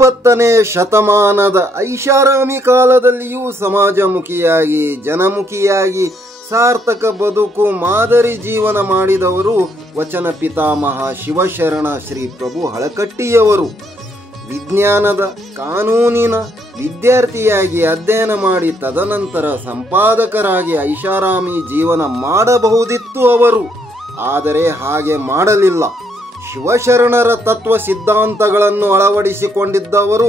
20ನೇ ಶತಮಾನದ ಐಷಾರಾಮಿ ಕಾಲದಲ್ಲಿಯೂ ಸಮಾಜಮುಖಿಯಾಗಿ ಜನಮುಖಿಯಾಗಿ ಸಾರ್ಥಕ ಬದುಕು ಮಾದರಿ ಜೀವನ ಮಾಡಿದವರು ವಚನ ಪಿತಾಮಹ ಶಿವಶರಣ ಶ್ರೀ ಪ್ರಭು ಹಳಕಟ್ಟಿಯವರು. ವಿಜ್ಞಾನದ ಕಾನೂನಿನ ವಿದ್ಯಾರ್ಥಿಯಾಗಿ ಅಧ್ಯಯನ ಮಾಡಿ ತದನಂತರ ಸಂಪಾದಕರಾಗಿ ಐಷಾರಾಮಿ ಜೀವನ ಮಾಡಬಹುದಿತ್ತು ಅವರು. ಆದರೆ ಹಾಗೆ ಮಾಡಲಿಲ್ಲ. ಶಿವಶರಣರ ತತ್ವ ಸಿದ್ಧಾಂತಗಳನ್ನು ಅಳವಡಿಸಿಕೊಂಡಿದ್ದವರು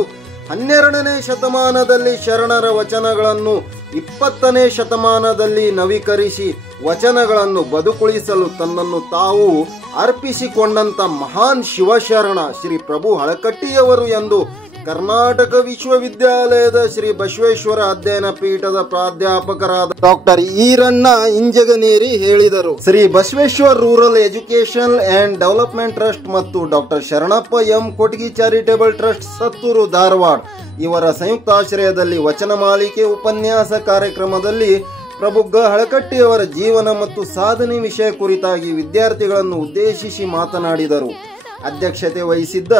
12ನೇ ಶತಮಾನದಲ್ಲಿ ಶರಣರ ವಚನಗಳನ್ನು 20ನೇ ಶತಮಾನದಲ್ಲಿ ನವೀಕರಿಸಿ ವಚನಗಳನ್ನು ಬದುಕುಳಿಸಲು ತನ್ನನ್ನು ತಾವು ಅರ್ಪಿಸಿಕೊಂಡಂತ ಮಹಾನ್ ಶಿವಶರಣ ಶ್ರೀ ಪ್ರಭು ಹಳಕಟ್ಟಿಯವರು ಎಂದು ಕರ್ನಾಟಕ ವಿಶ್ವವಿದ್ಯಾಲಯದ ಶ್ರೀ ಬಸವೇಶ್ವರ ಅಧ್ಯಯನ ಪೀಠದ ಪ್ರಾಧ್ಯಾಪಕರಾದ ಡಾಕ್ಟರ್ ಈರಣ್ಣ ಇಂಜಗನೇರಿ ಹೇಳಿದರು. Shri Basaveshwara rural education and development trust ಮತ್ತು doctor Sharanappa M Kotagi charitable trust Sattur Dharwad ಇವರ ಸಂಯುಕ್ತಾಶ್ರಯದಲ್ಲಿ ವಚನ ಮಾಲಿಕೆ ಉಪನ್ಯಾಸ ಕಾರ್ಯಕ್ರಮದಲ್ಲಿ ಪ್ರಭು ಹಳಕಟ್ಟಿಯವರ ಜೀವನ ಮತ್ತು ಸಾಧನೆ ವಿಷಯ ಕುರಿತಾಗಿ ವಿದ್ಯಾರ್ಥಿಗಳನ್ನು ಉದ್ದೇಶಿಸಿ ಮಾತನಾಡಿದರು. ಅಧ್ಯಕ್ಷತೆ ವಹಿಸಿದ್ದ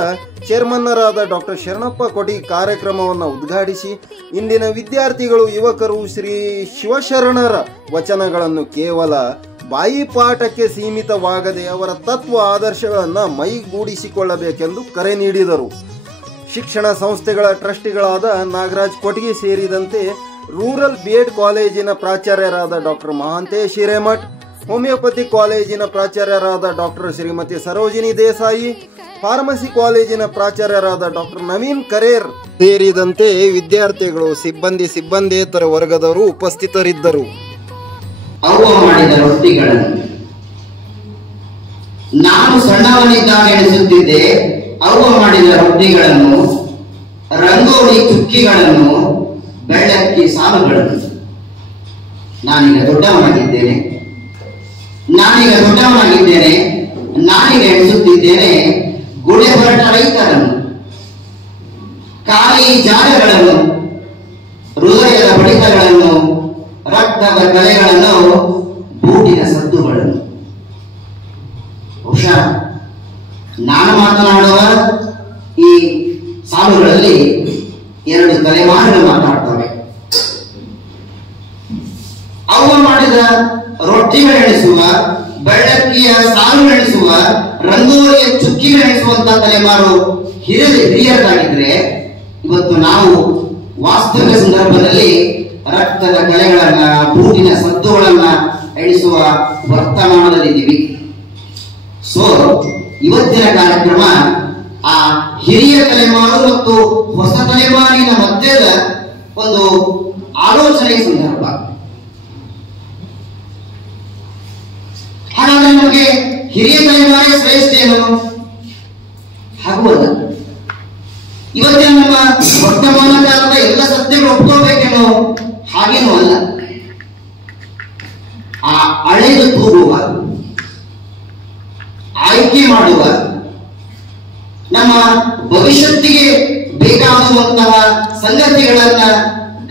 ಚೇರ್ಮನ್ನರಾದ ಡಾಕ್ಟರ್ ಶರಣಪ್ಪ ಕೊಟಗಿ ಕಾರ್ಯಕ್ರಮವನ್ನು ಉದ್ಘಾಟಿಸಿ ಇಂದಿನ ವಿದ್ಯಾರ್ಥಿಗಳು ಯುವಕರು ಶ್ರೀ ಶಿವಶರಣರ ವಚನಗಳನ್ನು ಕೇವಲ ಬಾಯಿ ಪಾಠಕ್ಕೆ ಸೀಮಿತವಾಗದೆ ಅವರ ತತ್ವ ಆದರ್ಶಗಳನ್ನು ಮೈಗೂಡಿಸಿಕೊಳ್ಳಬೇಕೆಂದು ಕರೆ ನೀಡಿದರು. ಶಿಕ್ಷಣ ಸಂಸ್ಥೆಗಳ ಟ್ರಸ್ಟಿಗಳಾದ ನಾಗರಾಜ್ ಕೊಟಗಿ ಸೇರಿದಂತೆ ರೂರಲ್ ಬಿಎಡ್ ಕಾಲೇಜಿನ ಪ್ರಾಚಾರ್ಯರಾದ ಡಾಕ್ಟರ್ ಮಹಾಂತೇಶ್ ಹಿರೇಮಠ್, ಹೋಮಿಯೋಪತಿ ಕಾಲೇಜಿನ ಪ್ರಾಚಾರ್ಯರಾದ ಡಾಕ್ಟರ್ ಶ್ರೀಮತಿ ಸರೋಜಿನಿ ದೇಸಾಯಿ, ಫಾರ್ಮಸಿ ಕಾಲೇಜಿನ ಪ್ರಾಚಾರ್ಯರಾದ ಡಾಕ್ಟರ್ ನವೀನ್ ಕರೇರ್ ಸೇರಿದಂತೆ ವಿದ್ಯಾರ್ಥಿಗಳು ಸಿಬ್ಬಂದಿಯೇತರ ವರ್ಗದವರು ಉಪಸ್ಥಿತರಿದ್ದರು. ಮಾಡಿದ ರೊಟ್ಟಿಗಳನ್ನು ನಾನು ಸಣ್ಣವನಿದ್ದಾಗ ಎಣಿಸುತ್ತಿದ್ದೆ. ಅವ್ವ ಮಾಡಿದ ರೊಟ್ಟಿಗಳನ್ನು, ರಂಗೋಲಿ ಚುಕ್ಕಿಗಳನ್ನು, ಬೆಳ್ಳಕ್ಕಿ ಸಾಲುಗಳನ್ನು. ನಾನೀಗ ದೊಡ್ಡವನಾಗಿದ್ದೇನೆ. ನಾನೀಗ ಎಣಿಸುತ್ತಿದ್ದೇನೆ ಗುಡೆ ಹೊರಟ ರೈತರನ್ನು, ಖಾಲಿ ಜಾಗಗಳನ್ನು, ಹೃದಯದ ಬಡಿತಗಳನ್ನು, ರಕ್ತದ ಕಲೆಗಳನ್ನು, ಬೂಟಿನ ಸದ್ದುಗಳನ್ನು. ಬಹುಶಃ ನಾನು ಮಾತನಾಡುವ ಈ ಸಾಲುಗಳಲ್ಲಿ 2 ತಲೆಮಾರುಗಳು ಮಾತನಾಡ್ತವೆ. ಅವ್ವ ಮಾಡಿದ ರೊಟ್ಟಿಗಳೆಣಿಸುವ, ಬೆಳ್ಳಕ್ಕಿಯ ಸಾಲುಗಳೆಣಿಸುವ, ರಂಗೋಲಿಯ ಚುಕ್ಕಿಗಳೆಣಿಸುವಂತ ತಲೆಮಾರು ಹಿರಿಯರಾಗಿದ್ರೆ, ಇವತ್ತು ನಾವು ವಾಸ್ತವಿಕ ಸಂದರ್ಭದಲ್ಲಿ ರಕ್ತದ ಕಲೆಗಳನ್ನ, ಬೂಟಿನ ಸದ್ದುಗಳನ್ನ ಎಣಿಸುವ ವರ್ತಮಾನದಲ್ಲಿದ್ದೀವಿ. ಸೊ ಇವತ್ತಿನ ಕಾರ್ಯಕ್ರಮ ಆ ಹಿರಿಯ ತಲೆಮಾರು ಮತ್ತು ಹೊಸ ತಲೆಮಾರಿನ ಮಧ್ಯದ ಒಂದು ಆಲೋಚನೆ ಸಂದರ್ಭ. ಹಾಗಾದ್ರೆ ನಮಗೆ ಹಿರಿಯ ತಲೆಮಾರಿ ಶ್ರೇಷ್ಠ ಏನು? ಆಗುವುದ ಇವತ್ತಿನ ನಮ್ಮ ವರ್ತಮಾನ ಕಾಲದ ಎಲ್ಲ ಸತ್ಯಗಳು ಒಪ್ಕೋಬೇಕೇನೋ? ಹಾಗೇನೂ ಅಲ್ಲ. ಆ ಹಳೆದು ತೂರುವ, ಆಯ್ಕೆ ಮಾಡುವ, ನಮ್ಮ ಭವಿಷ್ಯತ್ತಿಗೆ ಬೇಕಾಗುವಂತಹ ಸಂಗತಿಗಳನ್ನ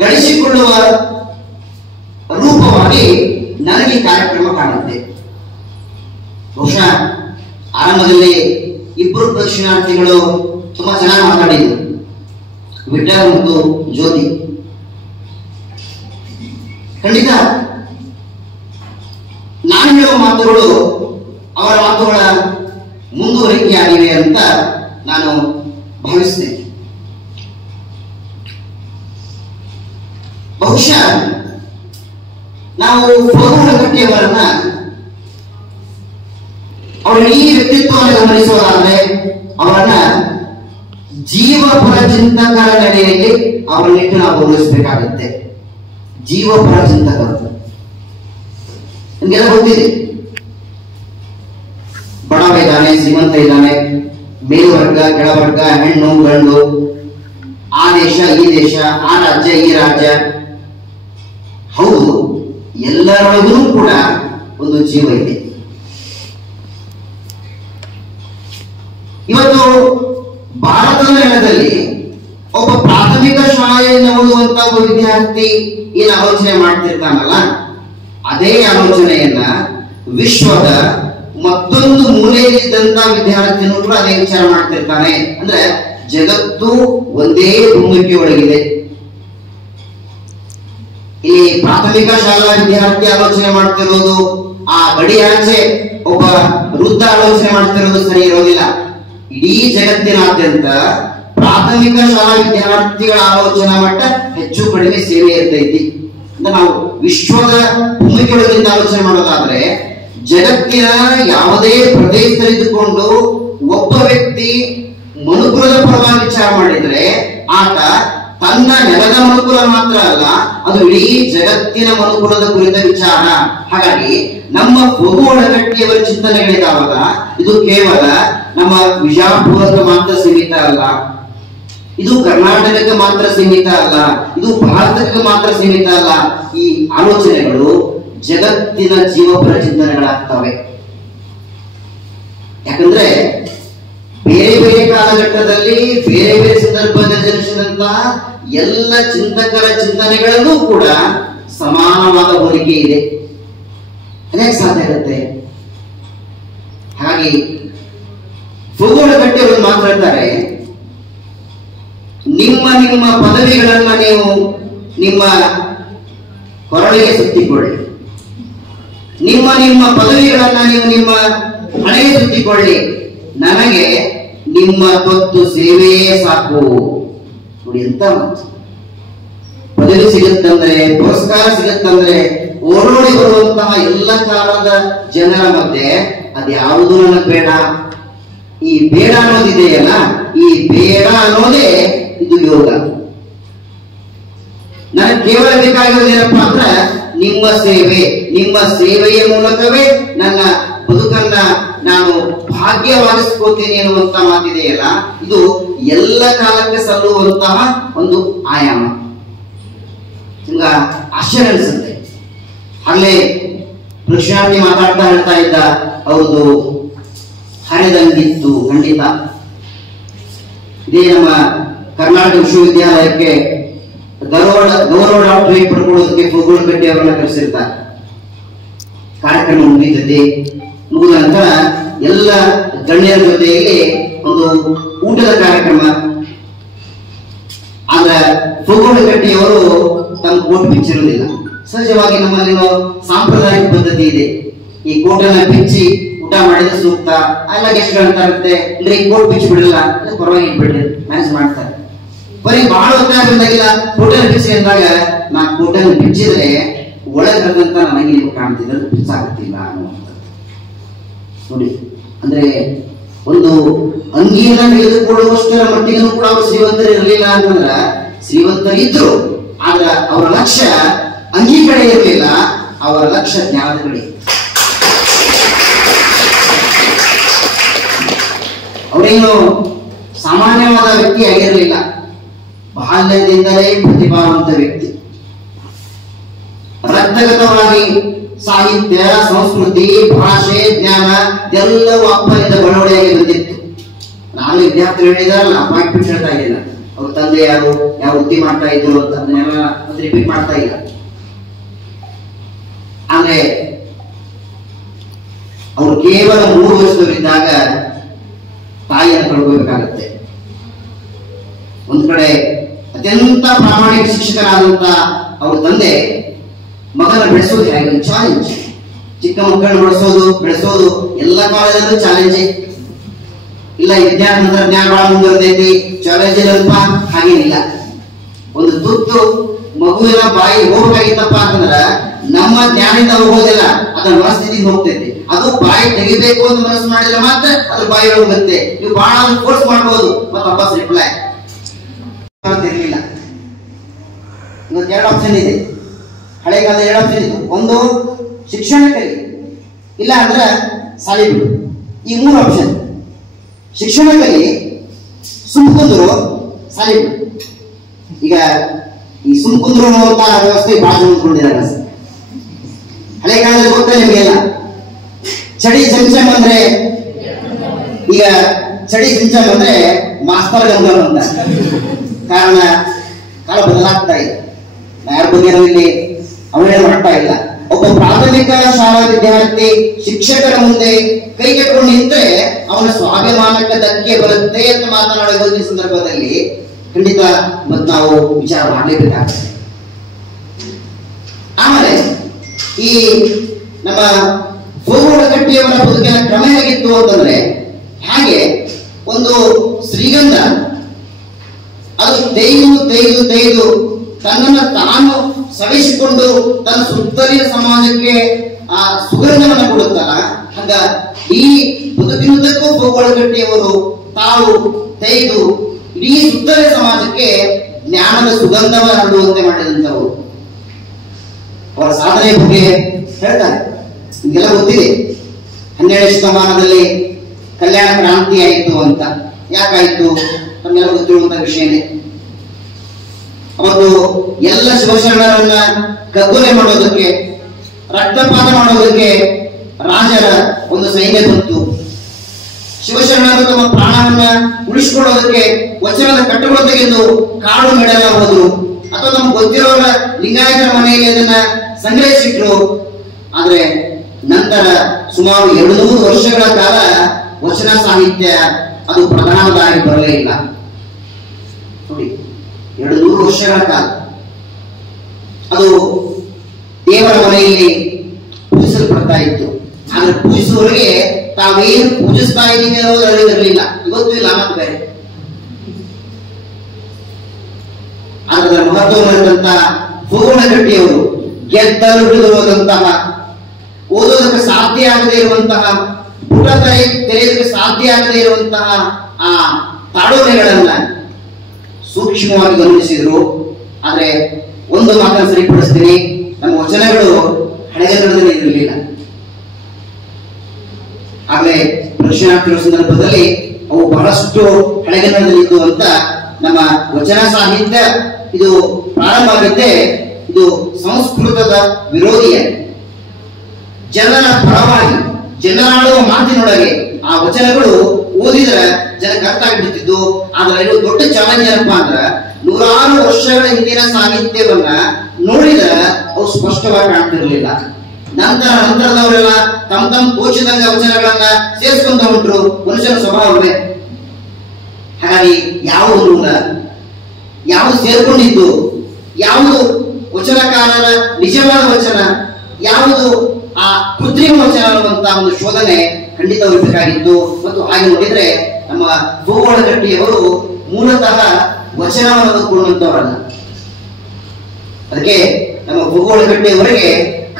ಗಳಿಸಿಕೊಳ್ಳುವ ರೂಪವಾಗಿ ನನಗೆ ಕಾರ್ಯಕ್ರಮ ಕಾಣುತ್ತೆ. ಬಹುಶಃ ಆರಂಭದಲ್ಲಿ 2 ಪ್ರದಕ್ಷಿಣಾರ್ಥಿಗಳು ತುಂಬಾ ಚೆನ್ನಾಗಿ ಮಾತಾಡಿದ್ರು, ವಿಠಲ್ ಮತ್ತು ಜ್ಯೋತಿ. ಖಂಡಿತ ನಾನು ಹೇಳುವ ಮಾತುಗಳು ಅವರ ಮಾತುಗಳ ಮುಂದುವರಿಕೆಯಾಗಿವೆ ಅಂತ ನಾನು ಭಾವಿಸ್ತೇನೆ. ಬಹುಶಃ ನಾವು ಪ್ರಭು ಹಳಕಟ್ಟಿಯವರನ್ನ ಅವರ ಈ ವ್ಯಕ್ತಿತ್ವವನ್ನು ಗಮನಿಸುವುದಾದ್ರೆ ಅವರನ್ನ ಜೀವಪರ ಚಿಂತಕರ ನಡೆಯಲ್ಲಿ ಅವರನ್ನಿಟ್ಟು ನಾವು ಗೌರವಿಸಬೇಕಾಗುತ್ತೆ. ಜೀವಪರ ಚಿಂತಕರು ನಿಮಗೆಲ್ಲ ಗೊತ್ತಿದೆ. ಬಡವ ಇದ್ದಾನೆ, ಶ್ರೀಮಂತ ಇದ್ದಾನೆ, ಮೇಲ್ವರ್ಗ ಕೆಳವರ್ಗ, ಹೆಣ್ಣು ಗಂಡು, ಆ ದೇಶ ಈ ದೇಶ, ಆ ರಾಜ್ಯ ಈ ರಾಜ್ಯ. ಹೌದು, ಎಲ್ಲರೊಳಗೂ ಕೂಡ ಒಂದು ಜೀವ ಇದೆ. ಇವತ್ತು ಭಾರತದ ನೆಲದಲ್ಲಿ ಒಬ್ಬ ಪ್ರಾಥಮಿಕ ಶಾಲೆಯನ್ನು ಓದುವಂತ ಒಬ್ಬ ವಿದ್ಯಾರ್ಥಿ ಏನು ಆಲೋಚನೆ ಮಾಡ್ತಿರ್ತಾನಲ್ಲ, ಅದೇ ಆಲೋಚನೆಯನ್ನ ವಿಶ್ವದ ಮತ್ತೊಂದು ಮೂಲೆಯಲ್ಲಿದ್ದಂತ ವಿದ್ಯಾರ್ಥಿನೂ ಕೂಡ ಅದೇ ವಿಚಾರ ಮಾಡ್ತಿರ್ತಾನೆ. ಅಂದ್ರೆ ಜಗತ್ತು ಒಂದೇ ಭೂಮಿಕೆಯೊಳಗಿದೆ. ಇಲ್ಲಿ ಪ್ರಾಥಮಿಕ ಶಾಲಾ ವಿದ್ಯಾರ್ಥಿ ಆಲೋಚನೆ ಮಾಡ್ತಿರೋದು, ಆ ಗಡಿ ಆಚೆ ಒಬ್ಬ ವೃದ್ಧ ಆಲೋಚನೆ ಮಾಡ್ತಿರೋದು ಸರಿ ಇರೋದಿಲ್ಲ. ಇಡೀ ಜಗತ್ತಿನಾದ್ಯಂತ ಪ್ರಾಥಮಿಕ ಶಾಲಾ ವಿದ್ಯಾರ್ಥಿಗಳ ಆಲೋಚನಾ ಮಟ್ಟ ಹೆಚ್ಚು ಕಡಿಮೆ ಸೇವೆ ಇರ್ತೈತಿ. ನಾವು ವಿಶ್ವದ ಭೂಮಿಕೆಯೊಳಗಿಂದ ಆಲೋಚನೆ ಮಾಡೋದಾದ್ರೆ, ಜಗತ್ತಿನ ಯಾವುದೇ ಪ್ರದೇಶದಲ್ಲಿದ್ದುಕೊಂಡು ಒಬ್ಬ ವ್ಯಕ್ತಿ ಮನುಕುಲದ ಪರವಾಗಿ ವಿಚಾರ ಮಾಡಿದ್ರೆ ಆತ ತನ್ನ ನೆಲದ ಮನುಕುಲ ಮಾತ್ರ ಅಲ್ಲ, ಅದು ಇಡೀ ಜಗತ್ತಿನ ಮನುಕುಲದ ಕುರಿತ ವಿಚಾರ. ಹಾಗಾಗಿ ನಮ್ಮ ಫಗು ಅಣಗಟ್ಟಿಯವರ ಚಿಂತನೆಗಳಿದಾವಲ್ಲ, ಇದು ಕೇವಲ ನಮ್ಮ ವಿಜಾಪುರಕ್ಕೆ ಮಾತ್ರ ಸೀಮಿತ ಅಲ್ಲ, ಇದು ಕರ್ನಾಟಕಕ್ಕೆ ಮಾತ್ರ ಸೀಮಿತ ಅಲ್ಲ, ಇದು ಭಾರತಕ್ಕೆ ಮಾತ್ರ ಸೀಮಿತ ಅಲ್ಲ. ಈ ಆಲೋಚನೆಗಳು ಜಗತ್ತಿನ ಜೀವಪರ ಚಿಂತನೆಗಳಾಗ್ತವೆ. ಯಾಕಂದ್ರೆ ಬೇರೆ ಬೇರೆ ಕಾಲಘಟ್ಟದಲ್ಲಿ ಬೇರೆ ಬೇರೆ ಸಂದರ್ಭದಲ್ಲಿ ಜನಿಸಿದಂತಹ ಎಲ್ಲ ಚಿಂತಕರ ಚಿಂತನೆಗಳಲ್ಲೂ ಕೂಡ ಸಮಾನವಾದ ಹೋಲಿಕೆ ಇದೆ. ಅದೇ ಸಾಧ್ಯ ಇರುತ್ತೆ. ಹಾಗೆ ಫಗು ಅಣಗಟ್ಟಿಯವರು ಮಾತಾಡ್ತಾರೆ, ನಿಮ್ಮ ನಿಮ್ಮ ಪದವಿಗಳನ್ನ ನೀವು ನಿಮ್ಮ ಕೊರಳಿಗೆ ಸುತ್ತಿಕೊಳ್ಳಿ, ನಿಮ್ಮ ನಿಮ್ಮ ಪದವಿಗಳನ್ನ ನೀವು ನಿಮ್ಮ ಹಣೆಗೆ ಸುತ್ತಿಕೊಳ್ಳಿ, ನನಗೆ ನಿಮ್ಮ ತೊತ್ತು ಸೇವೆಯೇ ಸಾಕು. ನೋಡಿ ಎಂತ ಮಾತು. ಪದವಿ ಸಿಗುತ್ತಂದ್ರೆ, ಪುರಸ್ಕಾರ ಸಿಗುತ್ತಂದ್ರೆ ಓಡೋಡಿ ಬರುವಂತಹ ಎಲ್ಲ ಕಾಲದ ಜನರ ಮಧ್ಯೆ ಅದ್ಯಾವುದು ನನಗೆ ಬೇಡ. ಈ ಬೇಡ ಅನ್ನೋದಿದೆಯಲ್ಲ, ಈ ಬೇಡ ಅನ್ನೋದೇ ಇದು ಯೋಗ. ನನಗೆ ಕೇವಲ ಬೇಕಾಗಿರೋದೇನಪ್ಪ ಅಂದ್ರೆ ನಿಮ್ಮ ಸೇವೆ. ನಿಮ್ಮ ಸೇವೆಯ ಮೂಲಕವೇ ನನ್ನ ಬದುಕನ್ನ ನಾನು ಭಾಗ್ಯವಾಗಿಸ್ಕೋತೀನಿ ಅನ್ನುವಂತ ಮಾತಿದೆಯಲ್ಲ, ಇದು ಎಲ್ಲ ಕಾಲಕ್ಕೆ ಸಲ್ಲುವಂತಹ ಒಂದು ಆಯಾಮ. ಈಗ ಆಶ್ಚರ್ಯ ಅನಿಸುತ್ತೆ. ಅಲ್ಲೇ ಕೃಷ್ಣಾರ್ಥಿ ಮಾತಾಡ್ತಾ ಹೇಳ್ತಾ ಇದ್ದ, ಅವ್ರದ್ದು ಹರಿದಂಗಿತ್ತು ಖಂಡಿತ. ಇದೇ ನಮ್ಮ ಕರ್ನಾಟಕ ವಿಶ್ವವಿದ್ಯಾಲಯಕ್ಕೆ ಗೌರವ ಡಾಕ್ಟರೇಟ್ ಪಡ್ಕೊಳ್ಳೋದಕ್ಕೆ ಫಗು ಅಣಗಟ್ಟಿ ಅವರನ್ನ ಕರೆಸಿರ್ತಾರೆ. ಕಾರ್ಯಕ್ರಮ ಮುಗಿತದೆ. ಮುಗಿದ ನಂತರ ಎಲ್ಲ ಗಣ್ಯರ ಜೊತೆಯಲ್ಲಿ ಒಂದು ಊಟದ ಕಾರ್ಯಕ್ರಮ. ಆದ್ರೆ ಫಗು ಅಣಗಟ್ಟಿ ಅವರು ತಮ್ಮ ಕೋಟ್ ಬಿಚ್ಚಿರುವುದಿಲ್ಲ. ಸಹಜವಾಗಿ ನಮ್ಮಲ್ಲಿ ಸಾಂಪ್ರದಾಯಿಕ ಪದ್ಧತಿ ಇದೆ, ಈ ಕೋಟನ್ನ ಬಿಚ್ಚಿ ಊಟ ಮಾಡಿದ್ರೆ ಸೂಕ್ತ. ಎಲ್ಲ ಗೆಸ್ಟ್ಗಳು ಅಂತ ಇರುತ್ತೆ, ಅಂದ್ರೆ ಈ ಕೋಟ್ ಬಿಚ್ಚಿ ಬಿಡಲ್ಲ, ಪರವಾಗಿ ಬಿಡ್ರಿ ಮ್ಯಾನೇಜ್ ಮಾಡ್ತಾರೆ. ಬರೀ ಬಹಳ ಹೊತ್ತಾಗಿಲ್ಲ ಕೋಟನ ಬಿಚ್ಚಿ ಅಂದಾಗ, ನಾ ಕೋಟನ ಬಿಚ್ಚಿದ್ರೆ ಒಳಗಂತ ನನಗೆ ನೀವು ಕಾಣ್ತಿದ್ರೆ ಬಿಚ್ಚಾಗುತ್ತಿಲ್ಲ ಅನ್ನುವಂಥದ್ದು. ನೋಡಿ, ಅಂದ್ರೆ ಒಂದು ಅಂಗಿಯನ್ನ ತೆಗೆದುಕೊಳ್ಳುವಷ್ಟರ ಮಟ್ಟಿಗೂ ಕೂಡ ಅವರು ಶ್ರೀಮಂತರು ಇರಲಿಲ್ಲ ಅಂತಂದ್ರ, ಶ್ರೀಮಂತರಿದ್ರು, ಆದ್ರೆ ಅವರ ಲಕ್ಷ್ಯ ಅಂಗಿ ಕಡೆ ಇರಲಿಲ್ಲ, ಅವರ ಲಕ್ಷ್ಯ ಜ್ಞಾನದ ಕಡೆ. ಅವರೇನು ಸಾಮಾನ್ಯವಾದ ವ್ಯಕ್ತಿ ಆಗಿರಲಿಲ್ಲ, ಬಾಲ್ಯದಿಂದಲೇ ಪ್ರತಿಭಾವಂತ ವ್ಯಕ್ತಿ. ರಕ್ತಗತವಾಗಿ ಸಾಹಿತ್ಯ, ಸಂಸ್ಕೃತಿ, ಭಾಷೆ, ಜ್ಞಾನ ಎಲ್ಲವೂ ಅಪ್ಪನಿಂದ ಬಡವಡೆಯಾಗಿ ಬಂದಿತ್ತು. ನಾನು ವಿದ್ಯಾರ್ಥಿಗಳು ಹೇಳಿದಾರಲ್ಲ, ಅಪಾಯಿಂಟ್ಮೆಂಟ್ ಹೇಳ್ತಾ ಇದ್ದಿಲ್ಲ, ಅವ್ರ ತಂದೆ ಯಾರು, ಯಾವ ವೃತ್ತಿ ಮಾಡ್ತಾ ಇದ್ರು ಅಂತ ಅದನ್ನೆಲ್ಲ ರಿಪೀಟ್ ಮಾಡ್ತಾ ಇಲ್ಲ. ಆದ್ರೆ ಅವ್ರು ಕೇವಲ 3 ವರ್ಷದವರಿದ್ದಾಗ ತಾಯಿಯನ್ನು ಕಳ್ಕೋಬೇಕಾಗತ್ತೆ. ಒಂದ್ ಕಡೆ ಅತ್ಯಂತ ಪ್ರಾಮಾಣಿಕ ಶಿಕ್ಷಕರಾದಂತ ಅವ್ರ ತಂದೆ ಮಗನ ಬೆಳೆಸೋದು ಹೇಗೆ ಚಾಲೆಂಜ್. ಚಿಕ್ಕ ಮಕ್ಕಳನ್ನು ಬೆಳೆಸೋದು ಎಲ್ಲ ಕಾಲದಲ್ಲೂ ಚಾಲೆಂಜ್. ಇಲ್ಲ ವಿಜ್ಞಾನ ತಂತ್ರಜ್ಞಾನ ಬಹಳ ಮುಂದುವರೆದೈತಿ, ಚಾಲೆಂಜ್ ಇಲ್ಲಪ್ಪ, ಹಾಗೇನಿಲ್ಲ. ಒಂದು ತುತ್ತು ಮಗುವಿನ ಬಾಯಿ ಹೋಗ್ಬೇಕಾಗಿತ್ತಪ್ಪ ಅಂತಂದ್ರ ನಮ್ಮ ಜ್ಞಾನದಿಂದ ಹೋಗೋದಿಲ್ಲ, ಅದರ ಮನಸ್ಥಿತಿಗೆ ಹೋಗ್ತೈತಿ. ಅದು ಬಾಯಿ ತೆಗಿಬೇಕು ಅಂತ ಮನಸ್ಸು ಮಾಡಿದ್ರೆ ಮಾತ್ರ ಅದು ಬಾಯಿ ಹೋಗುತ್ತೆ. ನೀವು ಬಹಳ ಫೋರ್ಸ್ ಮಾಡಬಹುದು, ಮತ್ತೆ ವಾಪಸ್ ರಿಪ್ಲೈ ಇರಲಿಲ್ಲ. ಇವತ್ತು 2 ಆಪ್ಷನ್ ಇದೆ, ಹಳೆ ಕಾಲದ 2 ಆಪ್ಷನ್ ಇದೆ. ಒಂದು ಶಿಕ್ಷಣ ಕಲಿ, ಇಲ್ಲ ಅಂದ್ರೆ ಸಾಲಿ ಬಿಡು. ಈ 3 ಆಪ್ಷನ್. ಶಿಕ್ಷಣ ಕಲಿ, ಸುಮ್ಕುಂದ್ರು, ಸಾಲಿ ಬಿಡು. ಈಗ ಈ ಸುಮ್ಕುಂದ್ರು ಅನ್ನುವಂತ ವ್ಯವಸ್ಥೆ ಬಹಳ ಅಂದ್ಕೊಂಡಿದ್ದಾರೆ. ಹಳೆ ಕಾಲದಲ್ಲಿ ಗೊತ್ತ ನಿಮಗೆಲ್ಲ, ಚಡಿ ಚಮಚಮ್ ಅಂದ್ರೆ, ಈಗ ಚಡಿ ಚಮಚಮ್ ಅಂದ್ರೆ ಮಾಸ್ತರ್ ಗಂಗಲ್ ಅಂತ. ಕಾರಣ ಕಾಲ ಬದಲಾಗ್ತಾ ಇದೆ. ಯಾರ ಬಗ್ಗೆ ಇಲ್ಲಿ ಅವಹೇಳನ ಮಾಡ್ತಾ ಇಲ್ಲ. ಒಬ್ಬ ಪ್ರಾಥಮಿಕ ಶಾಲಾ ವಿದ್ಯಾರ್ಥಿ ಶಿಕ್ಷಕರ ಮುಂದೆ ಕೈ ಕಟ್ಕೊಂಡು ನಿಂತ್ರೆ ಅವನ ಸ್ವಾಭಿಮಾನಕ್ಕೆ ಧಕ್ಕೆ ಬರುತ್ತೆ ಅಂತ ಮಾತನಾಡುವ ಈ ಸಂದರ್ಭದಲ್ಲಿ ಖಂಡಿತ ಮತ್ತು ನಾವು ವಿಚಾರ ಮಾಡಲೇಬೇಕಾಗ್ತದೆ. ಆಮೇಲೆ ಈ ನಮ್ಮ ಗೋಗೋಳಕಟ್ಟಿಯವರ ಬದುಕಿನ ಕ್ರಮ ಹೇಗಿತ್ತು ಅಂತಂದ್ರೆ, ಹಾಗೆ ಒಂದು ಶ್ರೀಗಂಧ ಅದು ತೆಗೆದು ತನ್ನನ್ನು ತಾನು ಸವಿಸಿಕೊಂಡು ತನ್ನ ಸುತ್ತಲಿನ ಸಮಾಜಕ್ಕೆ ಆ ಸುಗಂಧವನ್ನು ಕೊಡುತ್ತಲ್ಲ, ಹಂಗ ಈ ಬದುಕಿನುದ್ದಕ್ಕೂ ಗೋಗೋಳಕಟ್ಟಿಯವರು ತಾವು ತೆಗೆದು ಇಡೀ ಸುತ್ತಲಿನ ಸಮಾಜಕ್ಕೆ ಜ್ಞಾನದ ಸುಗಂಧವನ್ನು ಹರಡುವಂತೆ ಮಾಡಿದಂಥವರು. ಅವರ ಸಾಧನೆ ಬಗ್ಗೆ ಹೇಳ್ತಾರೆ, ನಿಮಗೆಲ್ಲ ಗೊತ್ತಿದೆ. 12ನೇ ಶತಮಾನದಲ್ಲಿ ಕಲ್ಯಾಣ ಕ್ರಾಂತಿ ಆಯಿತು ಅಂತ. ಯಾಕಾಯಿತು ನಮಗೆಲ್ಲ ಗೊತ್ತಿರುವಂತಹ ವಿಷಯನೇ. ಅವತ್ತು ಎಲ್ಲ ಶಿವಶರಣರನ್ನ ಕಗ್ಗೊಲೆ ಮಾಡೋದಕ್ಕೆ, ರಕ್ತಪಾತ ಮಾಡೋದಕ್ಕೆ ರಾಜರ ಒಂದು ಸೈನ್ಯ ಬಂತು. ಶಿವಶರಣರು ತಮ್ಮ ಪ್ರಾಣವನ್ನ ಉಳಿಸಿಕೊಳ್ಳೋದಕ್ಕೆ ವಚನದ ಕಟ್ಟುಗಳು ತೆಗೆದು ಕಾಡು ಮೇಡೆಲ್ಲ ಹೋದ್ರು, ಅಥವಾ ನಮ್ಗೆ ಗೊತ್ತಿರೋರ ಲಿಂಗಾಯತರ ಮನೆಯಲ್ಲಿ ಅದನ್ನ ಸಂಗ್ರಹಿಸಿಟ್ರು. ಆದ್ರೆ ನಂತರ ಸುಮಾರು 200 ವರ್ಷಗಳ ಕಾಲ ವಚನ ಸಾಹಿತ್ಯ ಅದು ಪ್ರಧಾನವಾಗಿ ಬರಲೇ ಇಲ್ಲ. ನೋಡಿ, 200 ವರ್ಷಗಳ ಕಾಲ ಅದು ದೇವರ ಮನೆಯಲ್ಲಿ ಪೂಜಿಸಲ್ಪಡ್ತಾ ಇತ್ತು. ಆದ್ರೆ ಪೂಜಿಸುವವರಿಗೆ ತಾವೇನು ಪೂಜಿಸ್ತಾ ಇದ್ದೀವಿ ಅನ್ನೋದು ಅರಿವಿರಲಿಲ್ಲ. ಇವತ್ತು ಇಲ್ಲ, ಮತ್ತೆ ಬೇರೆ. ಅದರ ಮಹತ್ವವಾಗಿರುವಂತಹ ಗೋಗೋಳಕಟ್ಟಿಯವರು ಗೆದ್ದಲು ಹಿಡಿದಿರುವಂತಹ, ಓದೋದಕ್ಕೆ ಸಾಧ್ಯ ಆಗದೇ ಇರುವಂತಹ, ಪುಟ ತೆರೆಯೋದಕ್ಕೆ ಸಾಧ್ಯ ಆಗದೇ ಇರುವಂತಹ ಆ ತಾಡೋಲೆಗಳನ್ನ ಸೂಕ್ಷ್ಮವಾಗಿ ಗಮನಿಸಿದ್ರು. ಆದ್ರೆ ಒಂದು ಮಾತನ್ನು ಸರಿಪಡಿಸ್ತೀನಿ, ನಮ್ಮ ವಚನಗಳು ಹಳೆಗನ್ನಡದಲ್ಲಿ ಇರಲಿಲ್ಲ. ಆಗಲೇ ಪ್ರದರ್ಶನಾಗ್ತಿರುವ ಸಂದರ್ಭದಲ್ಲಿ ಅವು ಬಹಳಷ್ಟು ಹಳೆಗನ್ನಡದಲ್ಲಿ ಇದ್ದು ಅಂತ ನಮ್ಮ ವಚನ ಸಾಹಿತ್ಯ ಇದು ಪ್ರಾರಂಭ ಆಗಿದ್ದೆ ಇದು ಸಂಸ್ಕೃತದ ವಿರೋಧಿಯಾಗಿ, ಜನರ ಪರವಾಗಿ, ಜನರಾಡುವ ಮಾತಿನೊಳಗೆ ಆ ವಚನಗಳು ಓದಿದ್ರೆ ಜನಕ್ಕೆ ಅರ್ಥ ಆಗಿಬಿಡ್ತಿದ್ದು. ಆದ್ರೆ ಇದು ದೊಡ್ಡ ಚಾಲೆಂಜ್ ಏನಪ್ಪಾ ಅಂದ್ರ, 100 ವರ್ಷಗಳ ಹಿಂದಿನ ಸಾಹಿತ್ಯವನ್ನ ನೋಡಿದ್ರೆ ಅವು ಸ್ಪಷ್ಟವಾಗಿ ಕಾಣ್ತಿರ್ಲಿಲ್ಲ. ನಂತರದವರೆಲ್ಲ ತಮ್ಮ ಕೋಚಿದಂಗ ವಚನಗಳನ್ನ ಸೇರಿಸ್ಕೊಂತ ಹೊಂಟ್ರು. ಮನುಷ್ಯನ ಸ್ವಭಾವವೇ ಹಾಗಾಗಿ ಯಾವುದು ಮೂಲ, ಯಾವುದು ಸೇರ್ಕೊಂಡಿದ್ದು, ಯಾವುದು ವಚನಕಾರರ ನಿಜವಾದ ವಚನ, ಯಾವುದು ಆ ಕೃತ್ರಿಮ ವಚನ ಅನ್ನುವಂತಹ ಒಂದು ಶೋಧನೆ ಖಂಡಿತ ಬೇಕಾಗಿತ್ತು. ಮತ್ತು ಹಾಗೆ ನೋಡಿದ್ರೆ ನಮ್ಮ ಗೋಗೋಳಕಟ್ಟಿಯವರು ಮೂಲತಃ ವಚನವನ್ನು ಓದಿಕೊಂಡಂತವರಲ್ಲ. ಅದಕ್ಕೆ ನಮ್ಮ ಗೋಗೋಳಕಟ್ಟಿಯವರಿಗೆ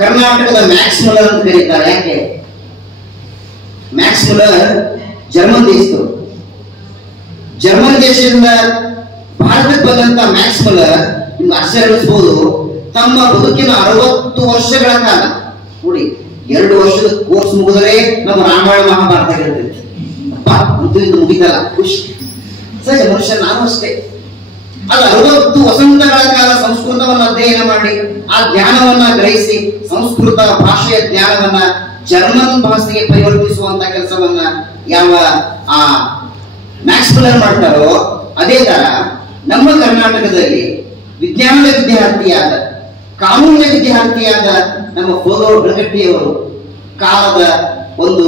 ಕರ್ನಾಟಕದ ಮ್ಯಾಕ್ಸ್ ಮುಲ್ಲರ್ ಅಂತ ಕರೀತಾರೆ. ಯಾಕೆ? ಮ್ಯಾಕ್ಸ್ ಮುಲ್ಲರ್ ಜರ್ಮನ್ ದೇಶದವರು. ಜರ್ಮನ್ ದೇಶದಿಂದ ಭಾರತಕ್ಕೆ ಬಂದಂತ ಮ್ಯಾಕ್ಸ್ ಮುಲ್ಲರ್ ನಿಮ್ಗೆ ಆಶ್ಚರ್ಯಗೊಳಿಸಬಹುದು, ತಮ್ಮ ಬದುಕಿನ 60 ವರ್ಷಗಳ ಕಾಲ ನೋಡಿ, 2 ವರ್ಷದ ಕೋರ್ಸ್ ಮುಗಿದ್ರೆ ನಮ್ಮ ರಾಮಾಯಣ ಮಹಾಭಾರತ ಹೇಳ್ತೈತೆ. ಅಪ್ಪ ಇದು ಮುಗಿತಲ್ಲ, ಖುಷಿ ಸಹಜ, ಮನುಷ್ಯ ನಾನು ಅಷ್ಟೇ. ಅದು 60 ವಸಂತಗಳ ಕಾಲ ಸಂಸ್ಕೃತವನ್ನು ಅಧ್ಯಯನ ಮಾಡಿ ಆ ಜ್ಞಾನವನ್ನ ಗ್ರಹಿಸಿ ಸಂಸ್ಕೃತ ಭಾಷೆಯ ಜ್ಞಾನವನ್ನ ಜರ್ಮನ್ ಭಾಷೆಗೆ ಪರಿವರ್ತಿಸುವಂತ ಕೆಲಸವನ್ನ ಯಾವ ಆ ಮ್ಯಾಕ್ಸ್ ಮುಲ್ಲರ್ ಮಾಡ್ತಾರೋ, ಅದೇ ತರ ನಮ್ಮ ಕರ್ನಾಟಕದಲ್ಲಿ ವಿಜ್ಞಾನದ ವಿದ್ಯಾರ್ಥಿಯಾದ, ಕಾನೂನಿನ ವಿದ್ಯಾರ್ಥಿಯಾದ ನಮ್ಮ ಗೋಗೋಳಕಟ್ಟಿಯವರು ಕಾಲದ ಒಂದು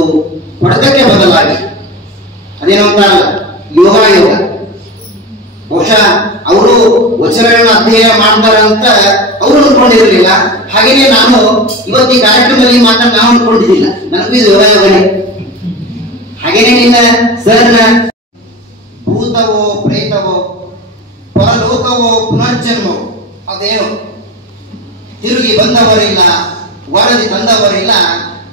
ಹೊಡೆತಕ್ಕೆ ಬದಲಾಗಿ ಅದೇನೋ ಅಂತಾರಲ್ಲ ಯೋಗ, ಬಹುಶಃ ಅವರು ವಚನಗಳನ್ನ ಅಧ್ಯಯನ ಮಾಡ್ತಾರೆ ಅಂತ ಅವರು ಅನ್ಕೊಂಡಿರಲಿಲ್ಲ. ಹಾಗೇನೆ ನಾನು ಇವತ್ತು ಈ ಕಾರ್ಯಕ್ರಮದಲ್ಲಿ ಮಾತನ್ನು ನಾವು ಅನ್ಕೊಂಡಿದ್ದಿಲ್ಲ, ನನಗೂ ಇದು ಯೋಗನೇ. ಹಾಗೇನೆ ನಿನ್ನ ಸರ್ನ ಭೂತವೋ ಪ್ರೇತವೋ ಪರಲೋಕವೋ ಪುನರ್ಜನ್ಮವೋ ಅದೇನು ತಿರುಗಿ ಬಂದವರಿಲ್ಲ, ವರದಿ ತಂದವರಿಲ್ಲ,